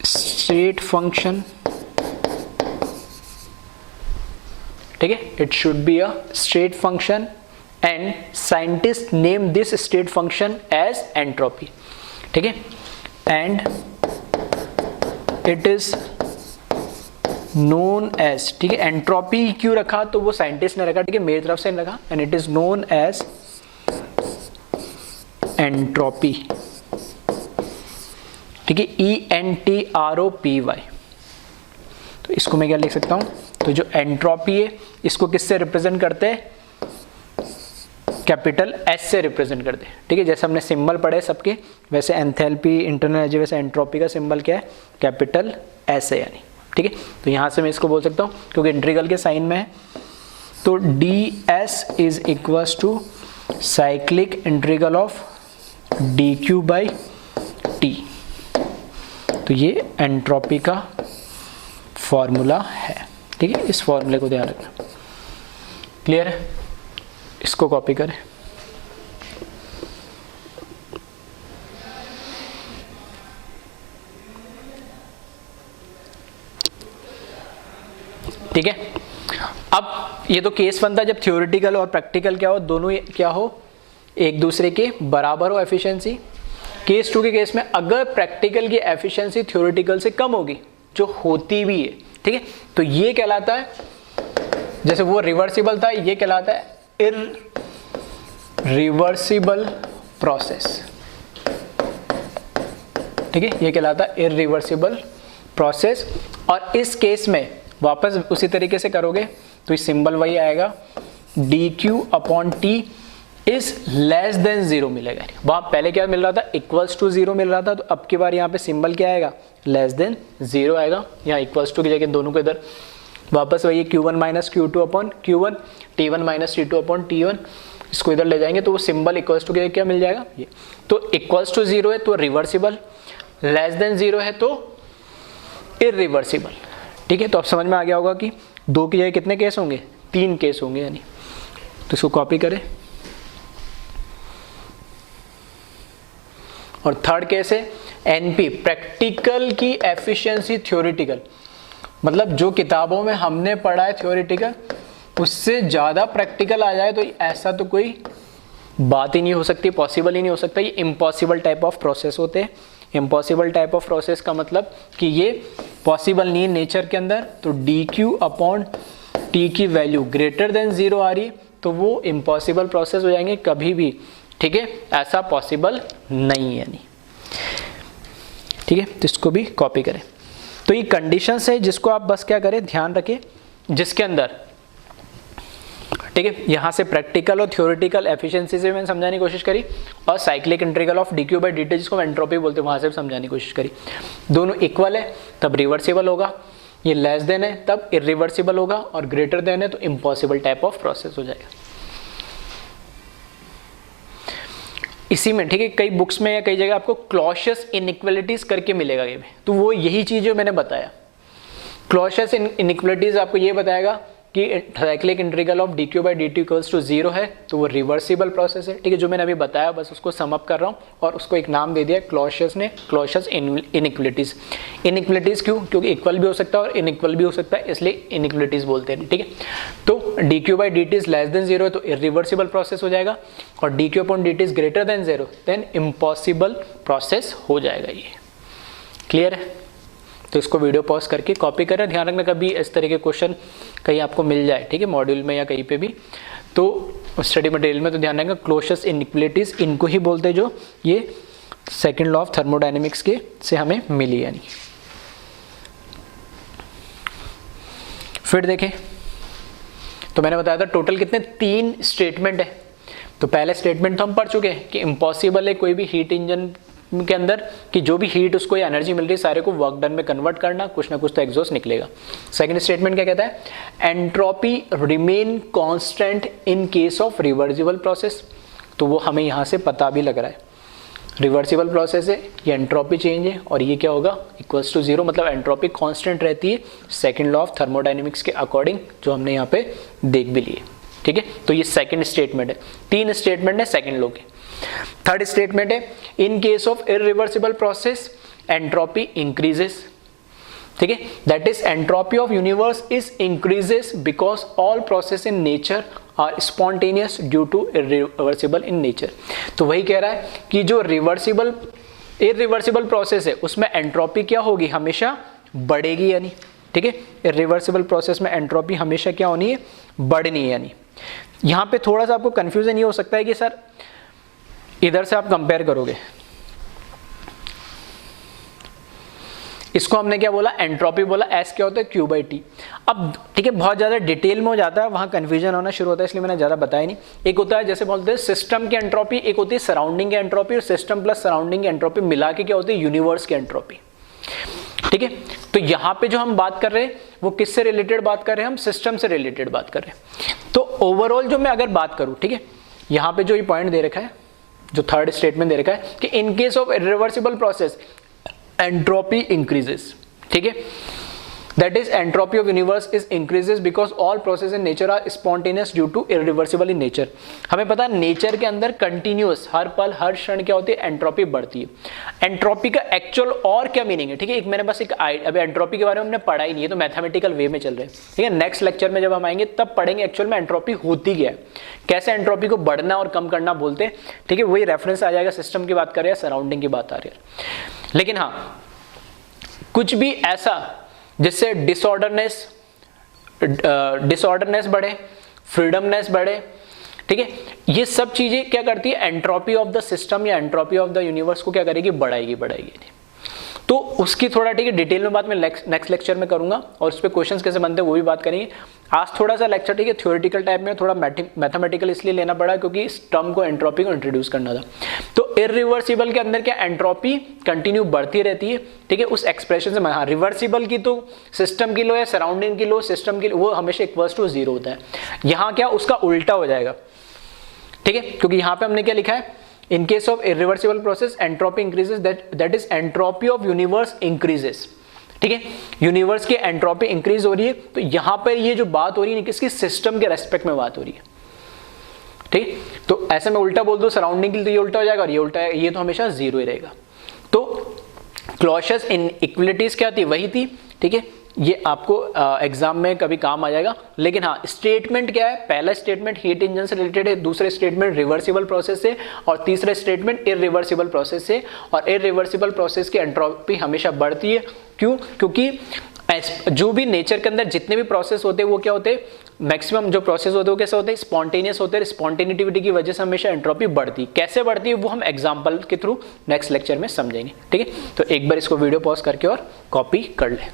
state function, ठीक है, it should be a state function and scientists name this state function as entropy, ठीक है, and it is known as, ठीक है, entropy क्यों रखा, तो वो साइंटिस्ट ने रखा, ठीक है, मेरी तरफ से रखा, and it is known as entropy, ठीक है, ENTROPY। तो इसको मैं क्या लिख सकता हूं, तो जो एंट्रोपी है इसको किससे रिप्रेजेंट करते हैं, कैपिटल S से रिप्रेजेंट करते हैं, ठीक है। जैसे हमने सिंबल पढ़े सबके, वैसे एंथैल्पी, इंटरनल एनर्जी, वैसे एंट्रोपी का सिंबल क्या है, कैपिटल S है यानी, ठीक है। तो यहां से मैं इसको बोल सकता हूं क्योंकि इंटीग्रल के साइन में है, तो ds is equals to cyclic integral of dq by t। तो ये एंट्रोपी का फॉर्मूला है, ठीक है, इस फॉर्मूले को ध्यान रखना। क्लियर है, इसको कॉपी करें। ठीक है, अब ये तो केस बनता है जब थ्योरेटिकल और प्रैक्टिकल क्या हो, दोनों क्या हो, एक दूसरे के बराबर हो एफिशिएंसी। केस 2 के केस में अगर प्रैक्टिकल की एफिशिएंसी थ्योरेटिकल से कम होगी, जो होती भी है, ठीक है, तो ये कहलाता है, जैसे वो रिवर्सिबल था, ये कहलाता है इररिवर्सिबल प्रोसेस, ठीक है, ये कहलाता है इररिवर्सिबल प्रोसेस। और इस केस में वापस उसी तरीके से करोगे तो इस सिंबल वही आएगा, dq/t इज लेस देन 0 मिलेगा। वहां पहले क्या मिल रहा था, इक्वल्स टू 0 मिल रहा था, तो अब की बार यहाँ पे सिंबल क्या आएगा, लेस देन 0 आएगा। यहाँ इक्वल्स टू की जगह दोनों को इधर वापस वही q1 minus q2/q1, t1 minus t2/t1, इसको इधर ले जाएंगे तो वो सिंबल इक्वल्स टू के क्या मिल जाएगा, ये। तो इक्वल्स टू 0 है तो रिवर्सिबल, लेस देन 0 है तो इररिवर्सिबल, ठीक है। तो अब समझ में आ गया होगा कि 2 की जगह कितने केस होंगे, 3 केस होंगे यानी। तो इसको कॉपी करें। और थर्ड केस है एनपी, प्रैक्टिकल की एफिशिएंसी थ्योरेटिकल, मतलब जो किताबों में हमने पढ़ा है थ्योरेटिकल उससे ज़्यादा प्रैक्टिकल आ जाए तो ऐसा तो कोई बात ही नहीं हो सकती, पॉसिबल ही नहीं हो सकता। ये इम्पॉसिबल टाइप ऑफ प्रोसेस होते हैं। इम्पॉसिबल टाइप ऑफ प्रोसेस का मतलब कि ये पॉसिबल नहीं है नेचर के अंदर। तो dq/t की वैल्यू ग्रेटर देन 0 आ रही है तो वो इम्पॉसिबल प्रोसेस हो जाएंगे कभी भी, ठीक है, ऐसा पॉसिबल नहीं है यानी, ठीक है। तो इसको भी कॉपी करें। तो ये कंडीशंस है जिसको आप बस क्या करें, ध्यान रखें, जिसके अंदर, ठीक ठीक है, यहाँ से प्रैक्टिकल और थ्योरेटिकल एफिशिएंसी से मैंने समझाने की कोशिश करी, और cyclic integral of dq by dt जिसको एंट्रोपी बोलते हैं वहाँ से समझाने की कोशिश करी। दोनों इक्वल है तब रिवर्सिबल होगा, ये लेस देन है तब इरिवर्सिबल होगा, और ग्रेटर देन है तो इम्पॉसिबल टाइप ऑफ प्रोसेस हो जाएगा। इसी में ठीक है, कई बुक्स में या कई जगह आपको क्लॉशियस इनइक्वालिटीज करके मिलेगा ये में, तो वो यही चीज़ जो मैंने बताया। क्लॉशियस इनइक्वालिटीज आपको ये बताएगा कि cyclic integral of dq by dt equals to 0 है तो वो रिवर्सिबल प्रोसेस है। ठीक है, जो मैंने अभी बताया बस उसको सम अप कर रहा हूँ, और उसको एक नाम दे दिया क्लॉशियस ने, क्लॉशियस इनइक्वालिटीज। इनइक्वालिटीज क्यों? क्योंकि इक्वल भी हो सकता है और इनइक्वल भी हो सकता है, इसलिए इनइक्वालिटीज बोलते हैं। ठीक है, तो dq by dt is less than 0 है तो इरिवर्सिबल प्रोसेस हो जाएगा, और dq upon dt is greater than 0 then impossible process हो जाएगा। ये क्लियर है? तो इसको वीडियो पॉज करके कॉपी करें। ध्यान रखना कभी इस तरह के क्वेश्चन कहीं आपको मिल जाए, ठीक है, मॉड्यूल में या कहीं पे भी, तो स्टडी मटेरियल में, तो ध्यान रखना क्लोशियस इनइक्वालिटीज इनको ही बोलते हैं, जो ये सेकंड लॉ ऑफ थर्मोडायनेमिक्स के से हमें मिली। यानी फिर देखें तो मैंने बताया था टोटल कितने 3 स्टेटमेंट है। तो पहले स्टेटमेंट तो हम पढ़ चुके हैं कि इम्पॉसिबल है कोई भी हीट इंजन के अंदर कि जो भी हीट उसको या एनर्जी मिल रही है सारे को वर्क डन में कन्वर्ट करना, कुछ ना कुछ तो एग्जॉस्ट निकलेगा। सेकंड स्टेटमेंट क्या कहता है? Entropy remain constant in case of reversible process. तो वो हमें यहाँ से पता भी लग रहा है, रिवर्सिबल प्रोसेस है, ये एंट्रोपी चेंज है, और ये क्या होगा? इक्वल्स टू 0, मतलब एंट्रोपी कांस्टेंट रहती है सेकंड लॉ ऑफ थर्मोडायनेमिक्स के अकॉर्डिंग, जो हमने यहाँ पे देख भी लिए। ठीक है, तो ये सेकंड स्टेटमेंट है। 3 स्टेटमेंट है सेकंड लॉ के। थर्ड स्टेटमेंट है in case of irreversible process entropy increases. ठीक है, that is entropy of universe is increases because all process in nature are spontaneous due to irreversible in nature. तो वही कह रहा है कि जो इरिवर्सिबल प्रोसेस है उसमें एंट्रोपी क्या होगी? हमेशा बढ़ेगी। यानी ठीक है, इरिवर्सिबल प्रोसेस में एंट्रोपी हमेशा क्या होनी है? बढ़नी है। यानी यहाँ पे थोड़ा सा आपको कंफ्यूजन ये हो सकता है कि सर इधर से आप कंपेयर करोगे, इसको हमने क्या बोला? एंट्रोपी बोला। एस क्या होता है? Q by T. अब ठीक है, बहुत ज़्यादा डिटेल में हो जाता है, वहाँ कन्फ्यूजन होना शुरू होता है, इसलिए मैंने ज़्यादा बताया नहीं। एक होता है जैसे बोलते हैं सिस्टम की एंट्रोपी, एक होती है सराउंडिंग की एंट्रोपी, और सिस्टम प्लस सराउंडिंग की एंट्रोपी मिला के क्या होती है? यूनिवर्स की एंट्रोपी। ठीक है, तो यहाँ पे जो हम बात कर रहे हैं वो किससे रिलेटेड बात कर रहे हैं? हम सिस्टम से रिलेटेड बात कर रहे हैं। तो ओवरऑल जो मैं अगर बात करूँ, ठीक है, यहाँ पे जो ये पॉइंट दे रखा है, जो थर्ड स्टेटमेंट दे रखा है कि in case of irreversible process entropy increases. ठीक है, that is entropy of universe is increases because all process in nature are spontaneous due to irreversible in nature. हमें पता है नेचर के अंदर कंटिन्यूअस हर पल हर क्षण क्या होती है? एंट्रोपी बढ़ती है। एंट्रोपी का एक्चुअल और क्या मीनिंग है? ठीक है, एक मैंने बस एक अभी एंट्रोपी के बारे में हमने पढ़ा ही नहीं है, तो मैथमेटिकल वे में चल रहे हैं। ठीक है, नेक्स्ट लेक्चर में जब हम आएंगे तब पढ़ेंगे एक्चुअल में एंट्रोपी होती क्या है, कैसे एंट्रोपी को बढ़ना और कम करना बोलते हैं। ठीक है, वही रेफरेंस आ जाएगा, सिस्टम की बात कर रहे हैं, सराउंडिंग की बात आ रही है। लेकिन हाँ, कुछ भी ऐसा जिससे डिसऑर्डरनेस बढ़े, फ्रीडमनेस बढ़े, ठीक है, ये सब चीजें क्या करती है? एंट्रोपी ऑफ द सिस्टम या एंट्रोपी ऑफ द यूनिवर्स को क्या करेगी? बढ़ाएगी। तो उसकी थोड़ा ठीक है डिटेल में बात मैं नेक्स्ट लेक्चर में करूंगा, और उस पर क्वेश्चंस कैसे बनते हैं वो भी बात करेंगे। आज थोड़ा सा लेक्चर ठीक है थ्योरेटिकल टाइप में, थोड़ा मैथमेटिकल इसलिए लेना पड़ा क्योंकि इस टर्म को एंट्रोपी को इंट्रोड्यूस करना था। तो इरिवर्सिबल के अंदर क्या एंट्रोपी कंटिन्यू बढ़ती रहती है। ठीक है, उस एक्सप्रेशन से हाँ, रिवर्सिबल की तो सिस्टम की लो या सराउंडिंग की लो, सिस्टम की वो हमेशा इक्वल्स टू 0 होता है। यहाँ क्या उसका उल्टा हो जाएगा। ठीक है, क्योंकि यहाँ पे हमने क्या लिखा है? In case of irreversible process, entropy increases. That is entropy of universe increases. ठीक है, यूनिवर्स की एंट्रोपी इंक्रीज हो रही है। तो यहां पर ये जो बात हो रही है किसकी? सिस्टम के रेस्पेक्ट में बात हो रही है। ठीक, तो ऐसे में उल्टा बोल दो सराउंडिंग के लिए तो ये उल्टा हो जाएगा, और ये उल्टा है, ये तो हमेशा 0 ही रहेगा। तो क्लॉशियस इनइक्वालिटीज क्या थी? वही थी। ठीक है, ये आपको एग्जाम में कभी काम आ जाएगा। लेकिन हाँ, स्टेटमेंट क्या है? पहला स्टेटमेंट हीट इंजन से रिलेटेड है, दूसरे स्टेटमेंट रिवर्सिबल प्रोसेस से, और तीसरा स्टेटमेंट इरिवर्सिबल प्रोसेस से। और इरिवर्सिबल प्रोसेस की एंट्रोपी हमेशा बढ़ती है। क्यों? क्योंकि जो भी नेचर के अंदर जितने भी प्रोसेस होते हैं वो क्या होते हैं? मैक्सिमम जो प्रोसेस होते हैं वो कैसे होते हैं? स्पॉन्टेनियस होते हैं। स्पॉन्टेनिटी की वजह से हमेशा एंट्रोपी बढ़ती है। कैसे बढ़ती है वो हम एग्जाम्पल के थ्रू नेक्स्ट लेक्चर में समझेंगे। ठीक है, तो एक बार इसको वीडियो पॉज करके और कॉपी कर लें।